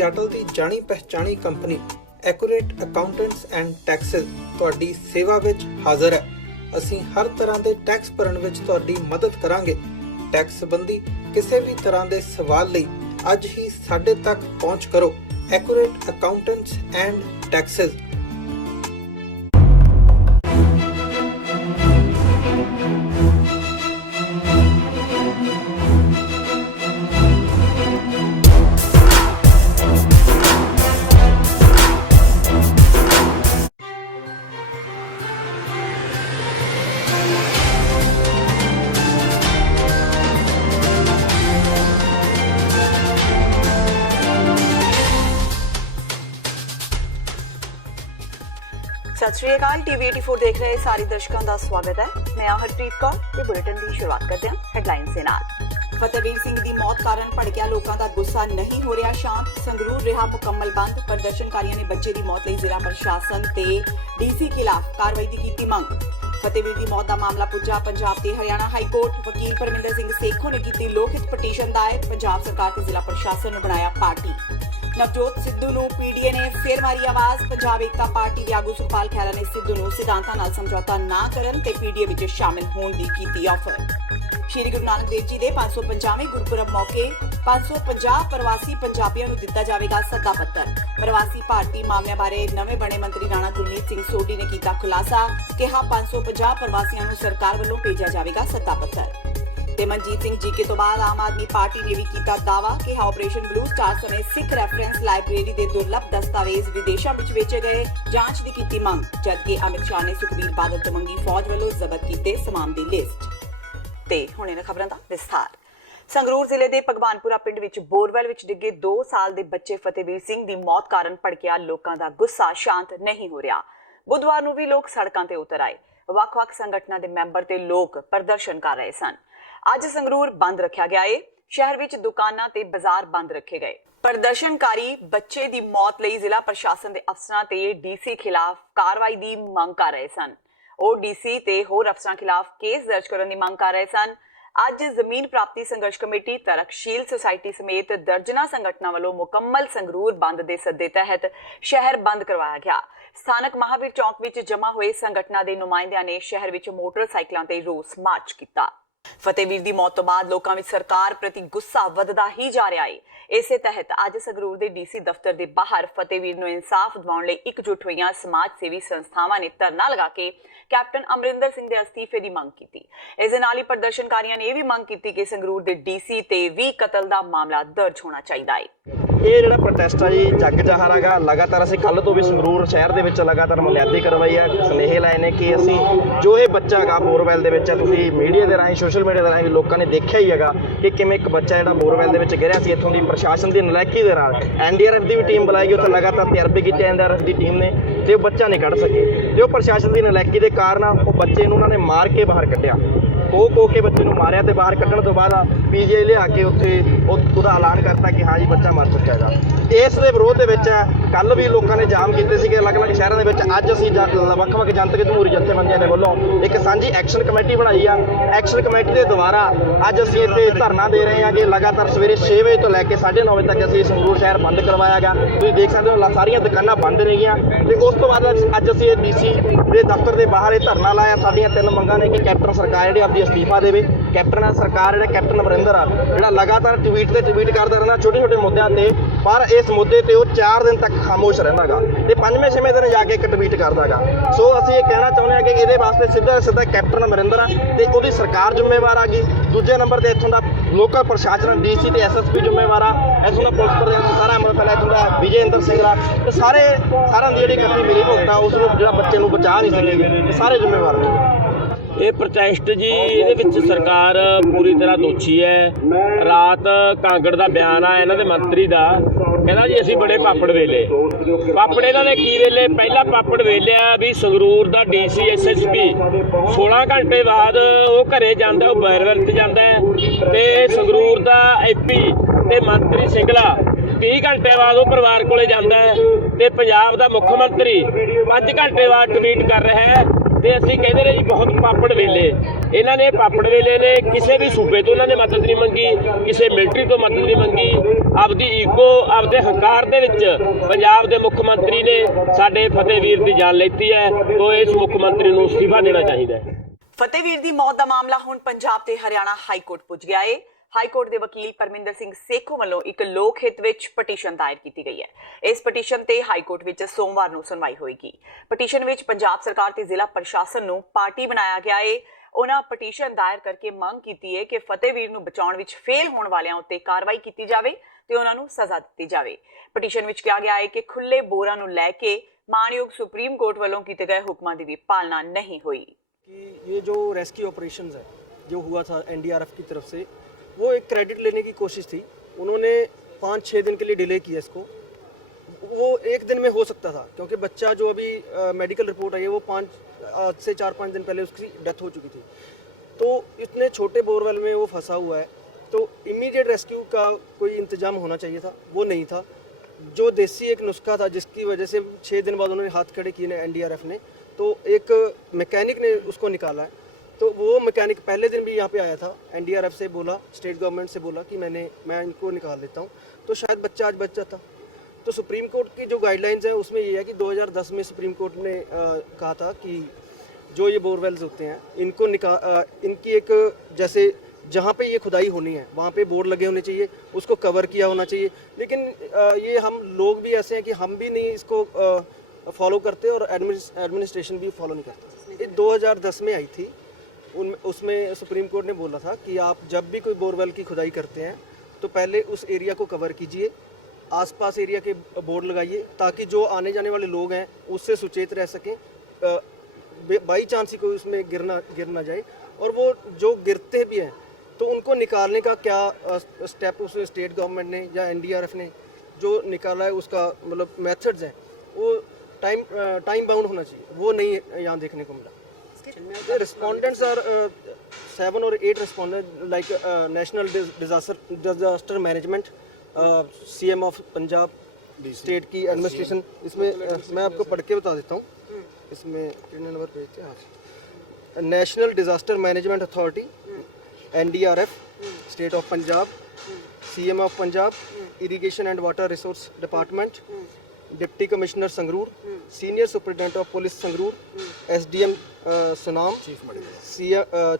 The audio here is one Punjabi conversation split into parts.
ਸਿਆਟਲ ਦੀ ਜਾਣੀ ਪਛਾਣੀ company Accurate Accountants and Taxes ਤੁਹਾਡੀ ਸੇਵਾ ਵਿੱਚ ਹਾਜ਼ਰ ਹੈ। ਅਸੀਂ ਹਰ ਤਰ੍ਹਾਂ ਦੇ ਟੈਕਸ ਭਰਨ ਵਿੱਚ ਤੁਹਾਡੀ ਮਦਦ ਕਰਾਂਗੇ। ਟੈਕਸ ਸੰਬੰਧੀ ਕਿਸੇ ਵੀ ਤਰ੍ਹਾਂ ਦੇ ਸਵਾਲ ਲਈ ਅੱਜ ਹੀ ਸਾਡੇ ਤੱਕ ਪਹੁੰਚ ਕਰੋ। Accurate Accountants and Texas. सत श्री अकाल। टीवी 84 देख रहे सारे दर्शकों का स्वागत है। मैं हरप्रीत कौर ते बुलेटिन की शुरुआत करते हैं हेडलाइन से नाल। फतेहवीर सिंह की मौत कारण भड़किया लोगों का गुस्सा नहीं हो रहा शांत। संगरूर रहा मुकम्मल बंद। प्रदर्शनकारियों ने बच्चे की मौत लई जिला प्रशासन ते डीसी खिलाफ कार्रवाई की कीती मंग। फतेहवीर की मौत का मामला पुजा पंजाब ते हरियाणा हाई कोर्ट। वकील परमिंदर सिंह सेखों ने की लोकहित पटीशन दायर। पंजाब सरकार ते जिला प्रशासन ने बनाया पार्टी। नवजोत सिद्धू नूं पीडीए ने फिर मारी आवाज। पंजाब एकता पार्टी के आगू सुखपाल खैरा ने सिद्धू नूं सिद्धांतां नाल समझौता ना करन ते पीडीए विच शामिल होण दी कीती ऑफर। श्री गुरु नानक देव जी दे 550वें गुरपुरब मौके 550 प्रवासी पंजाबियों नूं दिता जावेगा सद्दा पत्तर। प्रवासी भारती मामलिਆਂ बारे नवे बने मंत्री राणा गुरमीत सिंह सोढी ने कीता खुलासा। कहा 550 प्रवासियों नूं सरकार वल्लों भेजा जावेगा सद्दा पत्तर। ते मनजीत सिंह जीके तो बाद आम आदमी पार्टी ने भी किया दावा कि ऑपरेशन ब्लू स्टार समय सिख रैफरेंस लाइब्रेरी के दुर्लभ दस्तावेज विदेशों में बेचे गए। जांच की कीती मंग। जबकि अमित शाह ने सुखबीर बादल तो मंगी फौज वालों जब्त किए समान की लिस्ट। ते हुणे ने खबरां दा विस्तार। संगरूर जिले के भगवानपुरा पिंड विच बोरवैल विच डिगे 2 साल के बच्चे फतेहवीर सिंह की मौत कारण भड़किया लोगों का गुस्सा शांत नहीं हो रहा। बुधवार नूं भी लोग सड़कों ते उतर आए। ਵੱਖ-ਵੱਖ संगठनों के मैंबर ते लोग प्रदर्शन कर रहे सन। ਅੱਜ ਸੰਗਰੂਰ ਬੰਦ ਰੱਖਿਆ ਗਿਆ ਏ। ਸ਼ਹਿਰ ਵਿੱਚ ਦੁਕਾਨਾਂ ਤੇ ਬਾਜ਼ਾਰ ਬੰਦ ਰੱਖੇ ਗਏ। ਪ੍ਰਦਰਸ਼ਨਕਾਰੀ ਬੱਚੇ ਦੀ ਮੌਤ ਲਈ ਜ਼ਿਲ੍ਹਾ ਪ੍ਰਸ਼ਾਸਨ ਦੇ ਅਫਸਰਾਂ ਤੇ ਡੀਸੀ ਖਿਲਾਫ ਕਾਰਵਾਈ ਦੀ ਮੰਗ ਕਰ ਰਹੇ ਸਨ। ਉਹ ਡੀਸੀ ਤੇ ਹੋਰ ਅਫਸਰਾਂ ਖਿਲਾਫ ਕੇਸ ਦਰਜ ਕਰਨ ਦੀ ਮੰਗ ਕਰ ਰਹੇ ਸਨ। ਅੱਜ ਜ਼ਮੀਨ ਪ੍ਰਾਪਤੀ ਸੰਘਰਸ਼ ਕਮੇਟੀ ਤਰਕਸ਼ੀਲ ਸੁਸਾਇਟੀ ਸਮੇਤ ਦਰਜਨਾ ਸੰਗਠਨਾਂ ਵੱਲੋਂ ਮੁਕੰਮਲ ਸੰਗਰੂਰ ਬੰਦ ਦੇ ਸੱਦੇ ਤਹਿਤ ਸ਼ਹਿਰ ਬੰਦ ਕਰਵਾਇਆ ਗਿਆ। ਸਥਾਨਕ ਮਹਾਵੀਰ ਚੌਕ ਵਿੱਚ ਜਮ੍ਹਾਂ ਹੋਏ ਸੰਗਠਨਾਂ ਦੇ ਨੁਮਾਇੰਦਿਆਂ ਨੇ ਸ਼ਹਿਰ ਵਿੱਚ ਮੋਟਰਸਾਈਕਲਾਂ ਤੇ ਰੋਸ ਮਾਰਚ ਕੀਤਾ। ਫਤਿਹਵੀਰ ਦੀ ਮੌਤ ਤੋਂ ਬਾਅਦ ਲੋਕਾਂ ਵਿੱਚ ਸਰਕਾਰ ਪ੍ਰਤੀ ਗੁੱਸਾ ਵੱਧਦਾ ਹੀ ਜਾ ਰਿਹਾ ਹੈ। ਇਸੇ ਤਹਿਤ ਅੱਜ ਸੰਗਰੂਰ ਦੇ ਡੀਸੀ ਦਫ਼ਤਰ ਦੇ ਬਾਹਰ ਫਤਿਹਵੀਰ ਨੂੰ ਇਨਸਾਫ ਦਿਵਾਉਣ ਲਈ ਇਕਜੁੱਟ ਹੋਈਆਂ ਸਮਾਜ ਸੇਵੀ ਸੰਸਥਾਵਾਂ ਨੇ ਧਰਨਾ ਲਗਾ ਕੇ ਕੈਪਟਨ ਅਮਰਿੰਦਰ ਸਿੰਘ ਦੇ ਅਸਤੀਫੇ ਦੀ ਮੰਗ ਕੀਤੀ। ਇਸ ਦੇ ਨਾਲ ਹੀ ਪ੍ਰਦਰਸ਼ਨਕਾਰੀਆਂ ਨੇ ਇਹ ਵੀ ਮੰਗ ਕੀਤੀ ਕਿ ਸੰਗਰੂਰ ਦੇ ਡੀਸੀ ਤੇ ਵੀ ਕਤਲ ਦਾ ਮਾਮਲਾ ਦਰਜ ਹੋਣਾ ਚਾਹੀਦਾ ਹੈ। ਇਹ ਜਿਹੜਾ ਪ੍ਰੋਟੈਸਟ ਆ ਜੀ ਜੱਗ ਜ਼ਾਹਰ ਹੈਗਾ। ਲਗਾਤਾਰ ਅਸੀਂ ਕੱਲ੍ਹ ਤੋਂ ਵੀ ਸੰਗਰੂਰ ਸ਼ਹਿਰ ਦੇ ਵਿੱਚ ਲਗਾਤਾਰ ਮੁਲੈਦੀ ਕਰਵਾਈ ਹੈ। ਸੁਨੇਹੇ ਲਾਏ ਨੇ ਕਿ ਅਸੀਂ ਜੋ ਇਹ ਬੱਚਾ ਹੈਗਾ ਬੋਰਵੈਲ ਦੇ ਵਿੱਚ ਤੁਸੀਂ ਮੀਡੀਆ ਦੇ ਰਾਹੀਂ ਸੋਸ਼ਲ ਮੀਡੀਆ ਦੇ ਰਾਹੀਂ ਲੋਕਾਂ ਨੇ ਦੇਖਿਆ ਹੀ ਹੈਗਾ ਕਿ ਕਿਵੇਂ ਇੱਕ ਬੱਚਾ ਜਿਹੜਾ ਬੋਰਵੈਲ ਦੇ ਵਿੱਚ ਗਿਰਿਆ ਸੀ। ਇੱਥੋਂ ਦੀ ਪ੍ਰਸ਼ਾਸਨ ਦੀ ਨਲਾਇਕੀ ਦੇ ਨਾਲ ਐਨਡੀਆਰਐਫ ਦੀ ਵੀ ਟੀਮ ਬੁਲਾਈ ਗਈ। ਉੱਥੇ ਲਗਾਤਾਰ ਤਜਰਬੇ ਕੀਤੇ ਐਨਡੀਆਰਐਫ ਦੀ ਟੀਮ ਨੇ ਤੇ ਉਹ ਬੱਚਾ ਨਹੀਂ ਕੱਢ ਸਕੇ। ਤੇ ਉਹ ਪ੍ਰਸ਼ਾਸਨ ਦੀ ਨਲਾਇਕੀ ਦੇ ਕਾਰਨ ਉਹ ਬੱਚੇ ਨੂੰ ਉਹਨਾਂ ਨੇ ਮਾਰ ਕੇ ਬਾਹਰ ਕੱਢਿਆ। ਖੋ ਕੇ ਬੱਚੇ ਨੂੰ ਮਾਰਿਆ ਤੇ ਬਾਹਰ ਕੱਢਣ ਤੋਂ ਬਾਅਦ ਪੀਜੀਆਈ ਲਿਆ ਕੇ ਉੱਥੇ ਉਹਦਾ ਐਲਾਨ ਕਰਤਾ ਕਿ ਹਾਂ ਜੀ ਬੱਚਾ ਮਰ ਚੁੱਕਾ ਹੈਗਾ। ਇਸ ਦੇ ਵਿਰੋਧ ਦੇ ਵਿੱਚ ਕੱਲ੍ਹ ਵੀ ਲੋਕਾਂ ਨੇ ਜਾਮ ਕੀਤੇ ਸੀਗੇ ਅਲੱਗ-ਅਲੱਗ ਸ਼ਹਿਰਾਂ ਦੇ ਵਿੱਚ। ਅੱਜ ਅਸੀਂ ਵੱਖ-ਵੱਖ ਜਨਤਕ ਜਮਹੂਰੀ ਜਥੇਬੰਦੀਆਂ ਦੇ ਵੱਲੋਂ ਇੱਕ ਸਾਂਝੀ ਐਕਸ਼ਨ ਕਮੇਟੀ ਬਣਾਈ ਆ। ਐਕਸ਼ਨ ਕਮੇਟੀ ਦੇ ਦੁਆਰਾ ਅੱਜ ਅਸੀਂ ਇੱਥੇ ਧਰਨਾ ਦੇ ਰਹੇ ਹਾਂ ਕਿ ਲਗਾਤਾਰ ਸਵੇਰੇ 6 ਵਜੇ ਤੋਂ ਲੈ ਕੇ 9:30 ਵਜੇ ਤੱਕ ਅਸੀਂ ਸੰਗਰੂਰ ਸ਼ਹਿਰ ਬੰਦ ਕਰਵਾਇਆ ਗਿਆ। ਤੁਸੀਂ ਦੇਖ ਸਕਦੇ ਹੋ ਸਾਰੀਆਂ ਦੁਕਾਨਾਂ ਬੰਦ ਰਹੀਆਂ ਤੇ ਉਸ ਤੋਂ ਬਾਅਦ ਅੱਜ ਅਸੀਂ ਇਹ ਡੀਸੀ ਦੇ ਦਫ਼ਤਰ ਦੇ ਬਾਹਰ ਇਹ ਧਰਨਾ ਲਾਇਆ। ਸਾਡੀਆਂ 3 ਮੰਗਾਂ ਨੇ ਕਿ ਕੈਪਟਨ ਸਰਕਾਰ ਜਿਹੜੀ ਆਪਦੀ ਅਸਤੀਫਾ ਦੇਵੇ। ਕੈਪਟਨ ਸਰਕਾਰ ਜਿਹੜਾ ਕੈਪਟਨ ਅਮਰਿੰਦਰ ਆ ਜਿਹੜਾ ਲਗਾਤਾਰ ਟਵੀਟ ਕਰਦਾ ਰਹਿੰਦਾ ਛੋਟੇ-ਛੋਟੇ ਮੁੱਦਿਆਂ ਤੇ, ਪਰ ਇਸ ਮੁੱਦੇ ਤੇ ਉਹ 4 ਦਿਨ ਤੱਕ ਖਾਮੋਸ਼ ਰਹਿੰਦਾ ਗਾ ਤੇ 5ਵੇਂ-6ਵੇਂ ਦਿਨ ਜਾ ਕੇ ਇੱਕ ਟਵੀਟ ਕਰਦਾ ਗਾ। ਸੋ ਅਸੀਂ ਇਹ ਕਹਿਣਾ ਚਾਹੁੰਦੇ ਹਾਂ ਕਿ ਇਹਦੇ ਵਾਸਤੇ ਸਿੱਧਾ ਕੈਪਟਨ ਅਮਰਿੰਦਰ ਆ ਤੇ ਉਹਦੀ ਸਰਕਾਰ ਜ਼ਿੰਮੇਵਾਰ ਆ ਗਈ। ਦੂਜੇ ਨੰਬਰ ਤੇ ਇੱਥੋਂ ਦਾ ਲੋਕਲ ਪ੍ਰਸ਼ਾਸਨ ਡੀਸੀ ਤੇ ਐਸਐਸਪੀ ਜ਼ਿੰਮੇਵਾਰ ਆ। ਇੱਥੋਂ ਦਾ ਪੁਲਿਸ ਪ੍ਰਸ਼ਾਸਨ ਸਾਰਾ ਅਮਰਪਾਲ ਇੱਥੋਂ ਦਾ ਵਿਜੇਂਦਰ ਸਿੰਘ ਆ ਤੇ ਸਾਰਿਆਂ ਦੀ ਜਿਹੜੀ ਇਕੱਠੀ ਮਿਲੀ ਭੁਗਤ ਆ ਉਸ ਨੂੰ ਜਿਹੜਾ ਬੱਚੇ ਨੂੰ ਬਚਾ ਨਹੀਂ ਸਕੇ ਤੇ ਸਾਰੇ ਜ਼ਿੰਮੇਵਾਰ ਨੇ। ਇਹ ਪ੍ਰੋਟੈਸਟ ਜੀ ਇਹਦੇ ਵਿੱਚ ਸਰਕਾਰ ਪੂਰੀ ਤਰ੍ਹਾਂ ਦੋਸ਼ੀ ਹੈ। ਰਾਤ ਕਾਂਗੜ ਦਾ ਬਿਆਨ ਆ ਇਹਨਾਂ ਦੇ ਮੰਤਰੀ ਦਾ, ਕਹਿੰਦਾ ਜੀ ਅਸੀਂ ਬੜੇ ਪਾਪੜ ਵੇਲੇ। ਪਾਪੜ ਇਹਨਾਂ ਨੇ ਕੀ ਵੇਲੇ? ਪਹਿਲਾ ਪਾਪੜ ਵੇਲਿਆ ਵੀ ਸੰਗਰੂਰ ਦਾ ਡੀਸੀ ਐਸਐਸਪੀ 16 ਘੰਟੇ ਬਾਅਦ ਉਹ ਘਰੇ ਜਾਂਦਾ, ਉਹ ਬੈਰਵਲ ਤੇ ਜਾਂਦਾ ਹੈ ਤੇ ਸੰਗਰੂਰ ਦਾ ਐਪੀ ਤੇ ਮੰਤਰੀ ਸਿੰਗਲਾ 30 ਘੰਟੇ ਬਾਅਦ ਉਹ ਪਰਿਵਾਰ ਕੋਲੇ ਜਾਂਦਾ ਹੈ ਤੇ ਪੰਜਾਬ ਦਾ ਮੁੱਖ ਮੰਤਰੀ 5 ਘੰਟੇ ਬਾਅਦ ਟਵੀਟ ਕਰ ਰਿਹਾ ਹੈ ਤੇ ਅਸੀਂ ਕਹਿੰਦੇ ਨੇ ਜੀ ਬਹੁਤ ਪਾਪੜ ਵੇਲੇ ਇਹਨਾਂ ਨੇ ਪਾਪੜ ਵੇਲੇ ਨੇ ਕਿਸੇ ਵੀ ਸੂਬੇ ਤੋਂ ਇਹਨਾਂ ਨੇ ਮਦਦ ਨਹੀਂ ਮੰਗੀ, ਕਿਸੇ ਮਿਲਟਰੀ ਤੋਂ ਮਦਦ ਨਹੀਂ ਮੰਗੀ। ਆਪਦੀ ਈਗੋ ਆਪਦੇ ਹੰਕਾਰ ਦੇ ਵਿੱਚ ਪੰਜਾਬ ਦੇ ਮੁੱਖ ਮੰਤਰੀ ਨੇ ਸਾਡੇ ਫਤਿਹਵੀਰ ਦੀ ਜਾਨ ਲੈਤੀ ਹੈ, ਤੋਂ ਇਸ ਮੁੱਖ ਮੰਤਰੀ ਨੂੰ ਅਸਤੀਫਾ ਦੇਣਾ ਚਾਹੀਦਾ ਹੈ। ਫਤਿਹਵੀਰ ਦੀ ਮੌਤ ਦਾ ਮਾਮਲਾ ਹੁਣ ਪੰਜਾਬ ਤੇ ਹਰਿਆਣਾ ਹਾਈ ਕੋਰਟ ਪੁੱਜ ਗਿਆ ਹੈ। ਹਾਈ ਕੋਰਟ ਦੇ ਵਕੀਲ ਪਰਮਿੰਦਰ ਸਿੰਘ ਸੇਖੋਂ ਵੱਲੋਂ ਇੱਕ ਲੋਕ ਹਿੱਤ ਵਿੱਚ ਪਟੀਸ਼ਨ ਦਾਇਰ ਕੀਤੀ ਗਈ ਹੈ। ਇਸ ਪਟੀਸ਼ਨ ਤੇ ਹਾਈ ਕੋਰਟ ਵਿੱਚ ਸੋਮਵਾਰ ਨੂੰ ਸੁਣਵਾਈ ਹੋਏਗੀ। ਪਟੀਸ਼ਨ ਵਿੱਚ ਪੰਜਾਬ ਸਰਕਾਰ ਤੇ ਜ਼ਿਲ੍ਹਾ ਪ੍ਰਸ਼ਾਸਨ ਨੂੰ ਪਾਰਟੀ ਬਣਾਇਆ ਗਿਆ ਹੈ। ਉਹਨਾਂ ਪਟੀਸ਼ਨ ਦਾਇਰ ਕਰਕੇ ਮੰਗ ਕੀਤੀ ਹੈ ਕਿ ਫਤਿਹਵੀਰ ਨੂੰ ਬਚਾਉਣ ਵਿੱਚ ਫੇਲ ਹੋਣ ਵਾਲਿਆਂ ਉੱਤੇ ਕਾਰਵਾਈ ਕੀਤੀ ਜਾਵੇ ਤੇ ਉਹਨਾਂ ਨੂੰ ਸਜ਼ਾ ਦਿੱਤੀ ਜਾਵੇ। ਪਟੀਸ਼ਨ ਵਿੱਚ ਕਿਹਾ ਗਿਆ ਹੈ ਕਿ ਖੁੱਲੇ ਬੋਰਾਂ ਨੂੰ ਲੈ ਕੇ ਮਾਨਯੋਗ ਸੁਪਰੀਮ ਕੋਰਟ ਵੱਲੋਂ ਕੀਤੇ ਗਏ ਹੁਕਮਾਂ ਦੀ ਵੀ ਪਾਲਣਾ नहीं हुई। कि ये जो रेस्क्यू ऑपरेशंस है जो हुआ था एनडीआरएफ की तरफ से, वो एक क्रेडिट लेने की कोशिश थी। उन्होंने 5-6 दिन के लिए डिले किया इसको। वो एक दिन में हो सकता था क्योंकि बच्चा जो अभी मेडिकल रिपोर्ट आई है वो 4-5 दिन पहले उसकी डेथ हो चुकी थी। तो इतने छोटे बोरवेल में वो फंसा हुआ है, तो इमीडिएट रेस्क्यू का कोई इंतजाम होना चाहिए था, वो नहीं था। जो देसी एक नुस्खा था जिसकी वजह से 6 दिन बाद उन्होंने हाथ खड़े किए एनडीआरएफ ने, तो एक मैकेनिक ने उसको निकाला है। तो वो मैकेनिक पहले दिन भी यहाँ पे आया था, एनडीआरएफ से बोला, स्टेट गवर्नमेंट से बोला कि मैं इनको निकाल लेता हूँ, तो शायद बच्चा आज बच जाता। तो सुप्रीम कोर्ट की जो गाइडलाइंस है उसमें ये है कि 2010 में सुप्रीम कोर्ट ने कहा था कि जो ये बोरवेल्स होते हैं इनको इनकी एक जैसे जहाँ पे ये खुदाई होनी है वहाँ पे बोर्ड लगे होने चाहिए, उसको कवर किया होना चाहिए। लेकिन ये हम लोग भी ऐसे हैं कि हम भी नहीं इसको फॉलो करते और एडमिनिस्ट्रेशन भी फॉलो नहीं करता। ये 2010 में आई थी, उसमें सुप्रीम कोर्ट ने बोला था कि आप जब भी कोई बोरवेल की खुदाई करते हैं तो पहले उस एरिया को कवर कीजिए, आसपास एरिया के बोर्ड लगाइए ताकि जो आने जाने वाले लोग हैं उससे सुचेत रह सकें, बाई चांस ही कोई उसमें गिर ना जाए। और वो जो गिरते भी हैं तो उनको निकालने का क्या स्टेप उसमें स्टेट गवर्नमेंट ने या एनडीआरएफ ने जो निकाला है उसका मतलब मेथड्स हैं वो टाइम बाउंड होना चाहिए, वो नहीं यहाँ देखने को मिला। Respondents are 7 or 8 respondent like national disaster management, CM of Punjab, state की एडमिनिस्ट्रेशन। इसमें मैं आपको पढ़ के बता देता हूँ, इसमें कितने नंबर पे थे? National disaster management authority, NDRF, state of Punjab, CM of Punjab, irrigation and water resource department, deputy commissioner Sangrur, senior superintendent of police Sangrur, SDM Sunam,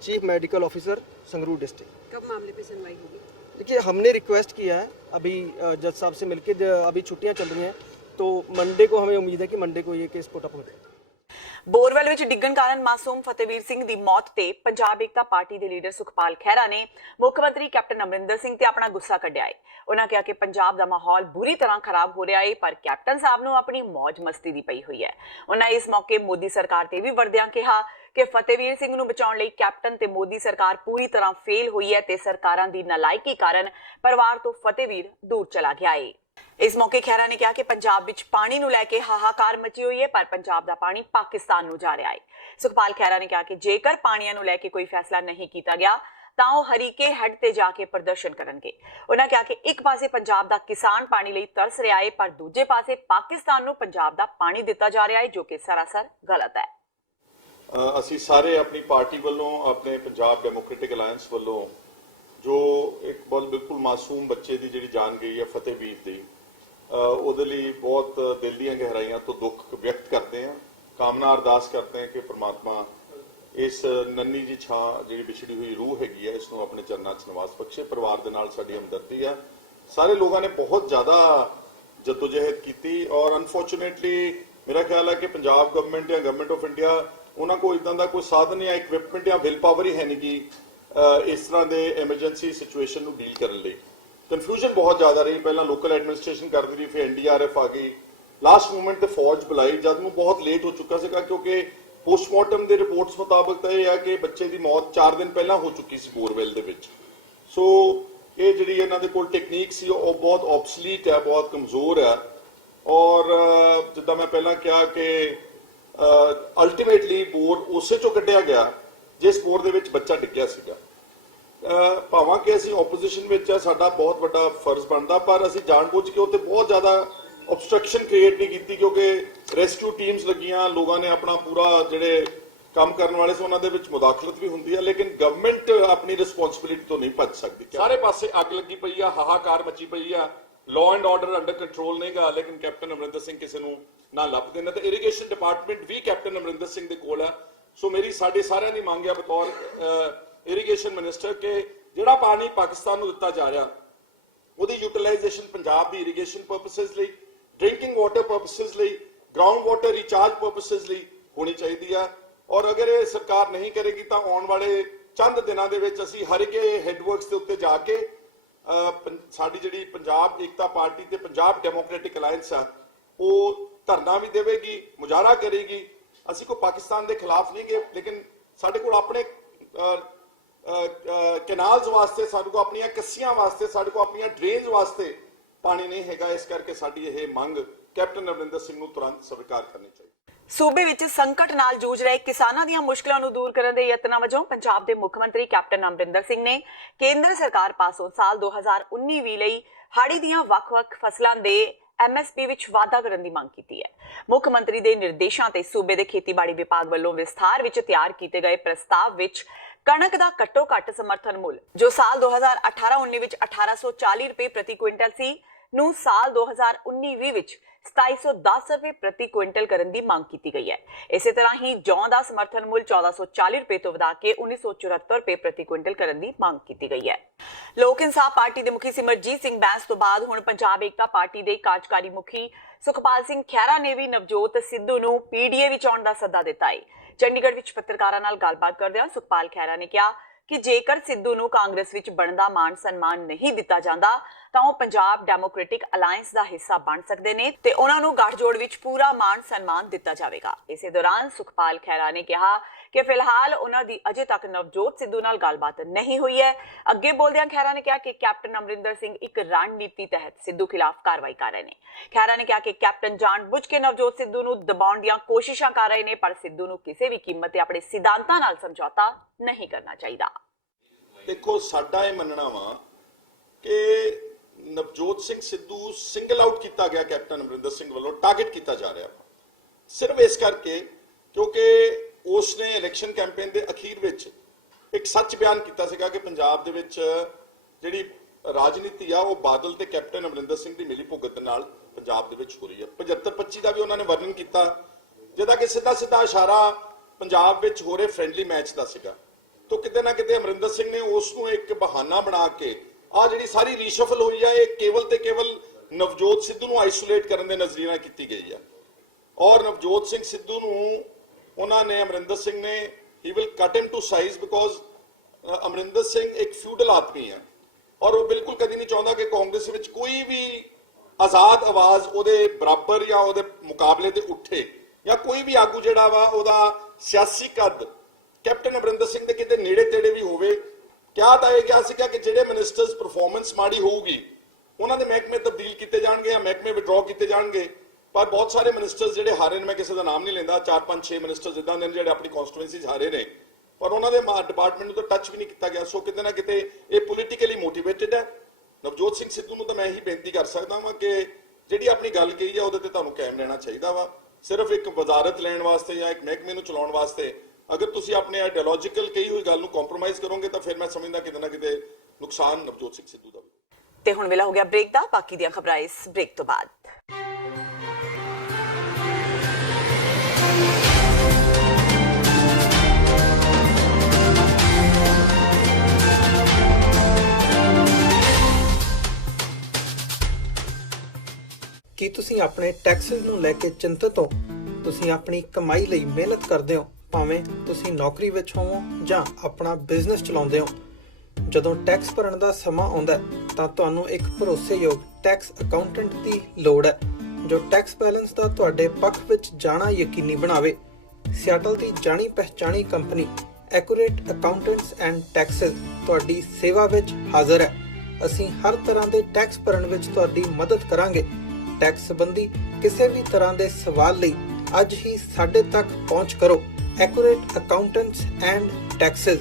chief medical officer Sangrur district. कब मामले पे सुनवाई होगी? देखिए हमने रिक्वेस्ट किया है अभी जज साहब से मिलके, अभी छुट्टियां चल रही हैं तो मंडे को हमें उम्मीद है कि मंडे को ये केस पुट अप हो जाएगा। ਬੋਰਵੈਲ ਵਿੱਚ ਡਿੱਗਣ ਕਾਰਨ ਮਾਸੂਮ ਫਤਿਹਵੀਰ ਸਿੰਘ ਦੀ ਮੌਤ ਤੇ ਪੰਜਾਬ ਏਕਤਾ ਪਾਰਟੀ ਦੇ ਲੀਡਰ ਸੁਖਪਾਲ ਖਹਿਰਾ ਨੇ ਮੁੱਖ ਮੰਤਰੀ ਕੈਪਟਨ ਅਮਰਿੰਦਰ ਸਿੰਘ ਤੇ ਆਪਣਾ ਗੁੱਸਾ ਕੱਢਿਆ ਹੈ। ਉਹਨਾਂ ਕਿਹਾ ਕਿ ਪੰਜਾਬ ਦਾ ਮਾਹੌਲ ਬੁਰੀ ਤਰ੍ਹਾਂ ਖਰਾਬ ਹੋ ਰਿਹਾ ਹੈ, ਪਰ ਕੈਪਟਨ ਸਾਹਿਬ ਨੂੰ ਆਪਣੀ ਮौज ਮਸਤੀ ਦੀ ਪਈ ਹੋਈ ਹੈ। ਉਹਨਾਂ ਇਸ ਮੌਕੇ ਮੋਦੀ ਸਰਕਾਰ ਤੇ ਵੀ ਵਰਦਿਆਂ ਕਿਹਾ ਕਿ ਫਤਿਹਵੀਰ ਸਿੰਘ ਨੂੰ ਬਚਾਉਣ ਲਈ ਕੈਪਟਨ ਤੇ ਮੋਦੀ ਸਰਕਾਰ ਪੂਰੀ ਤਰ੍ਹਾਂ ਫੇਲ ਹੋਈ ਹੈ ਤੇ ਸਰਕਾਰਾਂ ਦੀ ਨਾਲਾਇਕੀ ਕਾਰਨ ਪਰਿਵਾਰ ਤੋਂ ਫਤਿਹਵੀਰ ਦੂਰ ਚਲਾ ਗਿਆ ਹੈ। ਇਸ ਮੌਕੇ ਖਹਿਰਾ ਨੇ ਕਿਹਾ ਕਿ ਪੰਜਾਬ ਵਿੱਚ ਪਾਣੀ ਨੂੰ ਲੈ ਕੇ ਹਾਹਾਕਾਰ ਮਚੀ ਹੋਈ ਹੈ, ਪਰ ਪੰਜਾਬ ਦਾ ਪਾਣੀ ਪਾਕਿਸਤਾਨ ਨੂੰ ਜਾ ਰਿਹਾ ਹੈ। ਸੁਖਪਾਲ ਖਹਿਰਾ ਨੇ ਕਿਹਾ ਕਿ ਜੇਕਰ ਪਾਣੀਆਂ ਨੂੰ ਲੈ ਕੇ ਕੋਈ ਫੈਸਲਾ ਨਹੀਂ ਕੀਤਾ ਗਿਆ ਤਾਂ ਉਹ ਹਰੀਕੇ ਹੈੱਡ ਤੇ ਜਾ ਕੇ ਪ੍ਰਦਰਸ਼ਨ ਕਰਨਗੇ। ਉਹਨਾਂ ਕਿਹਾ ਕਿ ਇੱਕ ਪਾਸੇ ਪੰਜਾਬ ਦਾ ਕਿਸਾਨ ਪਾਣੀ ਲਈ ਤਰਸ ਰਿਹਾ ਹੈ, ਪਰ ਦੂਜੇ ਪਾਸੇ ਪਾਕਿਸਤਾਨ ਨੂੰ ਪੰਜਾਬ ਦਾ ਪਾਣੀ ਦਿੱਤਾ ਜਾ ਰਿਹਾ ਹੈ, ਜੋ ਕਿ ਸਰਾਸਰ ਗਲਤ ਹੈ। ਅਸੀਂ ਸਾਰੇ ਆਪਣੀ ਪਾਰਟੀ ਵੱਲੋਂ, ਆਪਣੇ ਪੰਜਾਬ ਡੈਮੋਕ੍ਰੈਟਿਕ ਅਲਾਇੰਸ ਵੱਲੋਂ ਜੋ ਇੱਕ ਬਿਲਕੁਲ ਮਾਸੂਮ ਬੱਚੇ ਦੀ ਜਿਹੜੀ ਜਾਨ ਗਈ ਹੈ ਫਤਿਹਵੀਰ ਦੀ, ਉਹਦੇ ਲਈ ਬਹੁਤ ਦਿਲ ਦੀਆਂ ਗਹਿਰਾਈਆਂ ਤੋਂ ਦੁੱਖ ਵਿਅਕਤ ਕਰਦੇ ਹਾਂ। ਕਾਮਨਾ ਅਰਦਾਸ ਕਰਦੇ ਹਾਂ ਕਿ ਪ੍ਰਮਾਤਮਾ ਇਸ ਨੰਨੀ ਜੀ ਛਾਂ ਜਿਹੜੀ ਵਿਛੜੀ ਹੋਈ ਰੂਹ ਹੈਗੀ ਹੈ ਇਸ ਨੂੰ ਆਪਣੇ ਚਰਨਾਂ 'ਚ ਨਿਵਾਸ ਬਖਸ਼ੇ। ਪਰਿਵਾਰ ਦੇ ਨਾਲ ਸਾਡੀ ਹਮਦਰਦੀ ਹੈ। ਸਾਰੇ ਲੋਕਾਂ ਨੇ ਬਹੁਤ ਜ਼ਿਆਦਾ ਜਦੋਜਹਿਦ ਕੀਤੀ ਔਰ ਅਨਫੋਰਚੂਨੇਟਲੀ ਮੇਰਾ ਖਿਆਲ ਹੈ ਕਿ ਪੰਜਾਬ ਗਵਰਨਮੈਂਟ ਜਾਂ ਗਵਰਨਮੈਂਟ ਆਫ ਇੰਡੀਆ ਉਹਨਾਂ ਕੋਲ ਇਦਾਂ ਦਾ ਕੋਈ ਸਾਧਨ ਜਾਂ ਇਕਵਿਪਮੈਂਟ ਜਾਂ ਵਿਲ ਪਾਵਰ ਹੀ ਹੈ ਨਹੀਂ ਕਿ ਇਸ ਤਰ੍ਹਾਂ ਦੇ ਐਮਰਜੈਂਸੀ ਸਿਚੁਏਸ਼ਨ ਨੂੰ ਡੀਲ ਕਰਨ ਲਈ। ਕਨਫਿਊਜ਼ਨ ਬਹੁਤ ਜ਼ਿਆਦਾ ਰਹੀ। ਪਹਿਲਾਂ ਲੋਕਲ ਐਡਮਿਨਿਸਟ੍ਰੇਸ਼ਨ ਕਰਦੀ ਰਹੀ, ਫਿਰ ਐਨਡੀਆਰਐਫ ਆ ਗਈ, ਲਾਸਟ ਮੂਮੈਂਟ ਤੇ ਫੌਜ ਬੁਲਾਈ ਜਦ ਨੂੰ ਬਹੁਤ ਲੇਟ ਹੋ ਚੁੱਕਾ ਸੀਗਾ, ਕਿਉਂਕਿ ਪੋਸਟਮਾਰਟਮ ਦੇ ਰਿਪੋਰਟਸ ਮੁਤਾਬਕ ਤਾਂ ਇਹ ਹੈ ਕਿ ਬੱਚੇ ਦੀ ਮੌਤ 4 ਦਿਨ ਪਹਿਲਾਂ ਹੋ ਚੁੱਕੀ ਸੀ ਬੋਰਵੈਲ ਦੇ ਵਿੱਚ। ਸੋ ਇਹ ਜਿਹੜੀ ਇਹਨਾਂ ਦੇ ਕੋਲ ਟੈਕਨੀਕ ਸੀ ਉਹ ਬਹੁਤ ਆਬਸਲੀਟ ਹੈ, ਬਹੁਤ ਕਮਜ਼ੋਰ ਹੈ। ਔਰ ਜਿੱਦਾਂ ਮੈਂ ਪਹਿਲਾਂ ਕਿਹਾ ਕਿ ਅਲਟੀਮੇਟਲੀ ਬੋਰ ਉਸੇ ਚੋਂ ਕੱਢਿਆ ਗਿਆ ਜਿਸ ਬੋਰ ਦੇ ਵਿੱਚ ਬੱਚਾ ਡਿੱਗਿਆ ਸੀਗਾ। ਭਾਵਾਂ ਕਿ ਅਸੀਂ ਆਪੋਜੀਸ਼ਨ ਵਿੱਚ ਆ, ਸਾਡਾ ਬਹੁਤ ਵੱਡਾ ਫਰਜ਼ ਬਣਦਾ, ਪਰ ਅਸੀਂ ਜਾਣਬੁੱਝ ਕੇ ਉੱਥੇ ਬਹੁਤ ਜ਼ਿਆਦਾ obstruction ਕ੍ਰੀਏਟ ਨਹੀਂ ਕੀਤੀ ਕਿਉਂਕਿ ਰੈਸਕਿਊ ਟੀਮਸ ਲੱਗੀਆਂ, ਲੋਕਾਂ ਨੇ ਆਪਣਾ ਪੂਰਾ ਜਿਹੜੇ ਕੰਮ ਕਰਨ ਵਾਲੇ ਸੋ ਉਹਨਾਂ ਦੇ ਵਿੱਚ ਮੁਦਾਖਲਤ ਵੀ ਹੁੰਦੀ ਹੈ, ਲੇਕਿਨ ਗਵਰਨਮੈਂਟ ਆਪਣੀ ਰਿਸਪੌਂਸਿਬਿਲਿਟੀ ਤੋਂ ਨਹੀਂ ਭੱਜ ਸਕਦੀ। ਸਾਰੇ ਪਾਸੇ ਅੱਗ ਲੱਗੀ ਪਈ ਆ, ਹਾਹਾਕਾਰ ਮੱਚੀ ਪਈ ਆ, law and order under control ਨਹੀਂਗਾ, ਲੇਕਿਨ ਕੈਪਟਨ ਅਮਰਿੰਦਰ ਸਿੰਘ ਕਿਸੇ ਨੂੰ ਨਾ ਲੱਭਦੇ ਨੇ। ਤੇ ਇਰੀਗੇਸ਼ਨ ਡਿਪਾਰਟਮੈਂਟ ਵੀ ਕੈਪਟਨ ਅਮਰਿੰਦਰ ਸਿੰਘ ਦੇ ਕੋਲ ਹੈ। ਸੋ ਮੇਰੀ ਸਾਡੇ ਸਾਰਿਆਂ ਦੀ ਮੰਗ ਹੈ ਬਤੌਰ ਇਰੀਗੇਸ਼ਨ ਮਿਨਿਸਟਰ ਕਿ ਜਿਹੜਾ ਪਾਣੀ ਪਾਕਿਸਤਾਨ ਨੂੰ ਦਿੱਤਾ ਜਾ ਰਿਹਾ ਉਹਦੀ ਯੂਟਿਲਾਈਜੇਸ਼ਨ ਪੰਜਾਬ ਦੀ ਇਰੀਗੇਸ਼ਨ ਪਰਪਸਿਸ ਲਈ, ਡਰਿੰਕਿੰਗ ਵਾਟਰ ਪਰਪਸਿਸ ਲਈ, ਗਰਾਊਂਡ ਵਾਟਰ ਰੀਚਾਰਜ ਪਰਪਸਿਸ ਲਈ ਹੋਣੀ ਚਾਹੀਦੀ ਆ। ਔਰ ਅਗਰ ਇਹ ਸਰਕਾਰ ਨਹੀਂ ਕਰੇਗੀ ਤਾਂ ਆਉਣ ਵਾਲੇ ਚੰਦ ਦਿਨਾਂ ਦੇ ਵਿੱਚ ਅਸੀਂ ਹਰੀਕੇ ਹੈਡਵਰਕਸ ਦੇ ਉੱਤੇ ਜਾ ਕੇ ਸਾਡੀ ਜਿਹੜੀ ਪੰਜਾਬ ਏਕਤਾ ਪਾਰਟੀ ਤੇ ਪੰਜਾਬ ਡੈਮੋਕ੍ਰੈਟਿਕ ਅਲਾਈਅੰਸ ਆ ਉਹ ਧਰਨਾ ਵੀ ਦੇਵੇਗੀ, ਮੁਜ਼ਾਹਰਾ ਕਰੇਗੀ। ਅਸੀਂ ਕੋਈ ਪਾਕਿਸਤਾਨ ਦੇ ਖਿਲਾਫ ਨਹੀਂ ਗਏ, ਲੇਕਿਨ ਸਾਡੇ ਕੋਲ ਆਪਣੇ ਕੈਨਾਲਸ ਵਾਸਤੇ, ਸਾਡੇ ਕੋਲ ਆਪਣੀਆਂ ਕੱਸੀਆਂ ਵਾਸਤੇ, ਸਾਡੇ ਕੋਲ ਆਪਣੀਆਂ ਡਰੇਨਸ ਵਾਸਤੇ ਪਾਣੀ ਨਹੀਂ ਹੈਗਾ। ਇਸ ਕਰਕੇ ਸਾਡੀ ਇਹ ਮੰਗ ਕੈਪਟਨ ਅਮਰਿੰਦਰ ਸਿੰਘ ਨੂੰ ਤੁਰੰਤ ਸਵੀਕਾਰ ਕਰਨੀ ਚਾਹੀਦੀ। ਸੂਬੇ ਵਿੱਚ ਸੰਕਟ ਨਾਲ ਜੂਝ ਰਹੇ ਕਿਸਾਨਾਂ ਦੀਆਂ ਮੁਸ਼ਕਲਾਂ ਨੂੰ ਦੂਰ ਕਰਨ ਦੇ ਯਤਨਾਂ ਵਜੋਂ ਪੰਜਾਬ ਦੇ ਮੁੱਖ ਮੰਤਰੀ ਕੈਪਟਨ ਅਮਰਿੰਦਰ ਸਿੰਘ ਨੇ ਕੇਂਦਰ ਸਰਕਾਰ ਪਾਸੋਂ ਸਾਲ 2019-20 ਲਈ ਹਾੜੀ ਦੀਆਂ ਵੱਖ-ਵੱਖ ਫਸਲਾਂ ਦੇ MSP ਵਿੱਚ ਵਾਧਾ ਕਰਨ ਦੀ ਮੰਗ ਕੀਤੀ ਹੈ। ਮੁੱਖ ਮੰਤਰੀ ਦੇ ਨਿਰਦੇਸ਼ਾਂ ਤੇ ਸੂਬੇ ਦੇ ਖੇਤੀਬਾੜੀ ਵਿਭਾਗ ਵੱਲੋਂ ਵਿਸਥਾਰ ਵਿੱਚ ਤਿਆਰ ਕੀਤੇ ਗਏ ਪ੍ਰਸਤਾਵ ਵਿੱਚ ਕਣਕ ਦਾ ਘੱਟੋ-ਘੱਟ ਸਮਰਥਨ ਮੁੱਲ ਜੋ ਸਾਲ 2018-19 ਵਿੱਚ 1840 ਰੁਪਏ ਪ੍ਰਤੀ ਕੁਇੰਟਲ ਸੀ ਨੂੰ ਸਾਲ 2019-20 ਵਿੱਚ 2710 ਰੁਪਏ ਪ੍ਰਤੀ ਕੁਇੰਟਲ ਕਰਨ ਦੀ ਮੰਗ ਕੀਤੀ ਗਈ ਹੈ। ਇਸੇ ਤਰ੍ਹਾਂ ਹੀ ਜੌਂ ਦਾ ਸਮਰਥਨ ਮੁੱਲ 1440 ਰੁਪਏ ਤੋਂ ਵਧਾ ਕੇ 1974 ਰੁਪਏ ਪ੍ਰਤੀ ਕੁਇੰਟਲ ਕਰਨ ਦੀ ਮੰਗ ਕੀਤੀ ਗਈ ਹੈ। ਲੋਕ ਇਨਸਾਫ ਪਾਰਟੀ ਦੇ ਮੁਖੀ ਸਿਮਰਜੀਤ ਸਿੰਘ ਬੈਂਸ ਤੋਂ ਬਾਅਦ ਹੁਣ ਪੰਜਾਬ ਏਕਤਾ ਪਾਰਟੀ ਦੇ ਕਾਰਜਕਾਰੀ ਮੁਖੀ ਸੁਖਪਾਲ ਸਿੰਘ ਖਹਿਰਾ ਨੇ ਵੀ ਨਵਜੋਤ ਸਿੱਧੂ ਨੂੰ PDA ਵਿੱਚ ਆਉਣ ਦਾ ਸੱਦਾ ਦਿੱਤਾ ਹੈ। ਚੰਡੀਗੜ੍ਹ ਵਿੱਚ ਪੱਤਰਕਾਰਾਂ ਨਾਲ ਗੱਲਬਾਤ ਕਰਦਿਆਂ ਸੁਖਪਾਲ ਖਹਿਰਾ ਨੇ ਕਿਹਾ ਕਿ ਜੇਕਰ ਸਿੱਧੂ ਨੂੰ ਕਾਂਗਰਸ ਵਿੱਚ ਬਣਦਾ ਮਾਣ ਸਨਮਾਨ ਨਹੀਂ ਦਿੱਤਾ ਜਾਂਦਾ ਤਾਂ ਉਹ ਪੰਜਾਬ ਡੈਮੋਕ੍ਰੈਟਿਕ ਅਲਾਈਅੰਸ ਦਾ ਹਿੱਸਾ ਬਣ ਸਕਦੇ ਨੇ ਤੇ ਉਹਨਾਂ ਨੂੰ ਗੱਠਜੋੜ ਵਿੱਚ ਪੂਰਾ ਮਾਣ ਸਨਮਾਨ ਦਿੱਤਾ ਜਾਵੇਗਾ। ਇਸੇ ਦੌਰਾਨ ਸੁਖਪਾਲ ਖਹਿਰਾ ਨੇ ਕਿਹਾ ਕਿ ਫਿਲਹਾਲ ਉਹਨਾਂ ਦੀ ਅਜੇ ਤੱਕ ਨਵਜੋਤ ਸਿੱਧੂ ਨਾਲ ਗੱਲਬਾਤ ਨਹੀਂ ਹੋਈ ਹੈ। ਅੱਗੇ ਬੋਲਦਿਆਂ ਖਹਿਰਾ ਨੇ ਕਿਹਾ ਕਿ ਕੈਪਟਨ ਅਮਰਿੰਦਰ ਸਿੰਘ ਇੱਕ ਰਣਨੀਤੀ ਤਹਿਤ ਸਿੱਧੂ ਖਿਲਾਫ ਕਾਰਵਾਈ ਕਰ ਰਹੇ ਨੇ। ਖਹਿਰਾ ਨੇ ਕਿਹਾ ਕਿ ਕੈਪਟਨ ਜਾਣਬੁੱਝ ਕੇ ਨਵਜੋਤ ਸਿੱਧੂ ਨੂੰ ਦਬਾਉਣ ਦੀਆਂ ਕੋਸ਼ਿਸ਼ਾਂ ਕਰ ਰਹੇ ਨੇ, ਪਰ ਸਿੱਧੂ ਨੂੰ ਕਿਸੇ ਵੀ ਕੀਮਤ ਤੇ ਆਪਣੇ ਸਿਧਾਂਤਾਂ ਨਾਲ ਸਮਝੌਤਾ ਨਹੀਂ ਕਰਨਾ ਚਾਹੀਦਾ। ਦੇਖੋ, ਸਾਡਾ ਇਹ ਮੰਨਣਾ ਵਾ ਕਿ ਨਵਜੋਤ ਸਿੰਘ ਸਿੱਧੂ ਸਿੰਗਲ ਆਊਟ ਕੀਤਾ ਗਿਆ ਕੈਪਟਨ ਅਮਰਿੰਦਰ ਸਿੰਘ ਵੱਲੋਂ, ਟਾਰਗੇਟ ਕੀਤਾ ਜਾ ਰਿਹਾ ਵਾ ਸਿਰਫ ਇਸ ਕਰਕੇ ਕਿਉਂਕਿ ਉਸ ਨੇ ਇਲੈਕਸ਼ਨ ਕੈਂਪੇਨ ਦੇ ਅਖੀਰ ਵਿੱਚ ਇੱਕ ਸੱਚ ਬਿਆਨ ਕੀਤਾ ਸੀਗਾ ਕਿ ਪੰਜਾਬ ਦੇ ਵਿੱਚ ਜਿਹੜੀ ਰਾਜਨੀਤੀ ਆ ਉਹ ਬਾਦਲ ਤੇ ਕੈਪਟਨ ਅਮਰਿੰਦਰ ਸਿੰਘ ਦੀ ਮਿਲੀ ਭੁਗਤ ਨਾਲ ਪੰਜਾਬ ਦੇ ਵਿੱਚ ਹੋ ਰਹੀ ਹੈ। 75-25 ਦਾ ਵੀ ਉਹਨਾਂ ਨੇ ਵਰਣਨ ਕੀਤਾ, ਜਿਹਦਾ ਕਿ ਸਿੱਧਾ ਇਸ਼ਾਰਾ ਪੰਜਾਬ ਵਿੱਚ ਹੋ ਰਹੇ ਫ੍ਰੈਂਡਲੀ ਮੈਚ ਦਾ ਸੀਗਾ। ਤੋਂ ਕਿਤੇ ਨਾ ਕਿਤੇ ਅਮਰਿੰਦਰ ਸਿੰਘ ਨੇ ਉਸ ਨੂੰ ਇੱਕ ਬਹਾਨਾ ਬਣਾ ਕੇ ਆ ਜਿਹੜੀ ਸਾਰੀ ਰੀਸ਼ਫਲ ਹੋਈ ਆ ਇਹ ਕੇਵਲ ਤੇ ਕੇਵਲ ਨਵਜੋਤ ਸਿੱਧੂ ਨੂੰ ਆਈਸੋਲੇਟ ਕਰਨ ਦੇ ਨਜ਼ਰੀਏ ਨਾਲ ਕੀਤੀ ਗਈ ਆ। ਔਰ ਨਵਜੋਤ ਸਿੰਘ ਸਿੱਧੂ ਨੂੰ ਉਹਨਾਂ ਨੇ, ਅਮਰਿੰਦਰ ਸਿੰਘ ਨੇ, he will cut him to size because Amarinder Singh ਇੱਕ ਫਿਊਡਲ ਆਦਮੀ ਹੈ ਔਰ ਉਹ ਬਿਲਕੁਲ ਕਦੀ ਨਹੀਂ ਚਾਹੁੰਦਾ ਕਿ ਕਾਂਗਰਸ ਵਿੱਚ ਕੋਈ ਵੀ ਆਜ਼ਾਦ ਆਵਾਜ਼ ਉਹਦੇ ਬਰਾਬਰ ਜਾਂ ਉਹਦੇ ਮੁਕਾਬਲੇ ਤੇ ਉੱਠੇ ਜਾਂ ਕੋਈ ਵੀ ਆਗੂ ਜਿਹੜਾ ਵਾ ਉਹਦਾ ਸਿਆਸੀ ਕੱਦ ਕੈਪਟਨ ਅਮਰਿੰਦਰ ਸਿੰਘ ਦੇ ਕਿਤੇ ਨੇੜੇ ਤੇੜੇ ਵੀ ਹੋਵੇ। ਕਿਹਾ ਤਾਂ ਇਹ ਗਿਆ ਸੀਗਾ ਕਿ ਜਿਹੜੇ ਮਿਨਿਸਟਰਸ ਪਰਫਾਰਮੈਂਸ ਮਾੜੀ ਹੋਊਗੀ ਉਹਨਾਂ ਦੇ ਮਹਿਕਮੇ ਤਬਦੀਲ ਕੀਤੇ ਜਾਣਗੇ ਜਾਂ ਮਹਿਕਮੇ ਵਿਡਰਾਅ ਕੀਤੇ ਜਾਣਗੇ। ਪਰ ਬਹੁਤ ਸਾਰੇ ਮਿਨਿਸਟਰਸ ਜਿਹੜੇ ਹਾਰੇ ਨੇ, ਮੈਂ ਕਿਸੇ ਦਾ ਨਾਮ ਨਹੀਂ ਲੈਂਦਾ, 4-5-6 ਮਿਨਿਸਟਰਸ ਇਦਾਂ ਦੇ ਨੇ ਜਿਹੜੇ ਆਪਣੀ ਕਨਸਟੀਟੂਐਂਸੀ ਹਾਰੇ ਨੇ ਪਰ ਉਹਨਾਂ ਦੇ ਡਿਪਾਰਟਮੈਂਟ ਨੂੰ ਤਾਂ ਟੱਚ ਵੀ ਨਹੀਂ ਕੀਤਾ ਗਿਆ। ਸੋ ਕਿਤੇ ਨਾ ਕਿਤੇ ਇਹ ਪੋਲੀਟੀਕਲੀ ਮੋਟੀਵੇਟਡ ਹੈ। ਨਵਜੋਤ ਸਿੰਘ ਸਿੱਧੂ ਨੂੰ ਤਾਂ ਮੈਂ ਇਹੀ ਬੇਨਤੀ ਕਰ ਸਕਦਾ ਵਾਂ ਕਿ ਜਿਹੜੀ ਆਪਣੀ ਗੱਲ ਕਹੀ ਆ ਉਹਦੇ ਤੇ ਤੁਹਾਨੂੰ ਕਾਇਮ ਰਹਿਣਾ ਚਾਹੀਦਾ ਵਾ। ਸਿਰਫ ਇੱਕ ਵਜ਼ਾਰਤ ਲੈਣ ਵਾਸਤੇ ਜਾਂ ਇੱਕ ਮਹਿਕਮੇ ਨੂੰ ਚਲਾਉਣ ਵਾਸਤੇ ਅਗਰ ਤੁਸੀਂ ਆਪਣੇ ਆਈਡੀਓਲੋਜੀਕਲ ਕਹੀ ਹੋਈ ਗੱਲ ਨੂੰ ਕੰਪਰੋਮਾਈਜ਼ ਕਰੋਗੇ ਤਾਂ ਫਿਰ ਮੈਂ ਸਮਝਦਾ ਕਿਤੇ ਨਾ ਕਿਤੇ ਨੁਕਸਾਨ ਨਵਜੋਤ ਸਿੰਘ ਸਿੱਧੂ ਦਾ। ਤੇ ਹੁਣ ਵੇਲਾ ਹੋ ਗਿਆ ਬ੍ਰੇਕ ਦਾ। ਬਾਕੀ ਦੀਆਂ ਖਬਰਾਂ ਇਸ ਬ੍ਰੇਕ ਤੋਂ ਬਾਅਦ। ਕੀ ਤੁਸੀਂ ਆਪਣੇ ਟੈਕਸਿਸ ਨੂੰ ਲੈ ਕੇ ਚਿੰਤਤ ਹੋ? ਤੁਸੀਂ ਆਪਣੀ ਕਮਾਈ ਲਈ ਮਿਹਨਤ ਕਰਦੇ ਹੋ, ਭਾਵੇਂ ਤੁਸੀਂ ਨੌਕਰੀ ਵਿੱਚ ਹੋਵੋ ਜਾਂ ਆਪਣਾ ਬਿਜ਼ਨਸ ਚਲਾਉਂਦੇ ਹੋ। ਜਦੋਂ ਟੈਕਸ ਭਰਨ ਦਾ ਸਮਾਂ ਆਉਂਦਾ ਤਾਂ ਤੁਹਾਨੂੰ ਇੱਕ ਭਰੋਸੇਯੋਗ ਟੈਕਸ ਅਕਾਊਂਟੈਂਟ ਦੀ ਲੋੜ ਹੈ ਜੋ ਟੈਕਸ ਬੈਲੈਂਸ ਦਾ ਤੁਹਾਡੇ ਪੱਖ ਵਿੱਚ ਜਾਣਾ ਯਕੀਨੀ ਬਣਾਵੇ। ਸਿਆਟਲ ਦੀ ਜਾਣੀ ਪਛਾਣੀ company Accurate Accountants and Taxes ਤੁਹਾਡੀ ਸੇਵਾ ਵਿੱਚ ਹਾਜ਼ਰ ਹੈ। ਅਸੀਂ ਹਰ ਤਰ੍ਹਾਂ ਦੇ ਟੈਕਸ ਭਰਨ ਵਿੱਚ ਤੁਹਾਡੀ ਮਦਦ ਕਰਾਂਗੇ। ਟੈਕਸ ਸੰਬੰਧੀ ਕਿਸੇ ਵੀ ਤਰ੍ਹਾਂ ਦੇ ਸਵਾਲ ਲਈ ਅੱਜ ਹੀ ਸਾਡੇ ਤੱਕ ਪਹੁੰਚ ਕਰੋ। Accurate Accountants and Texas.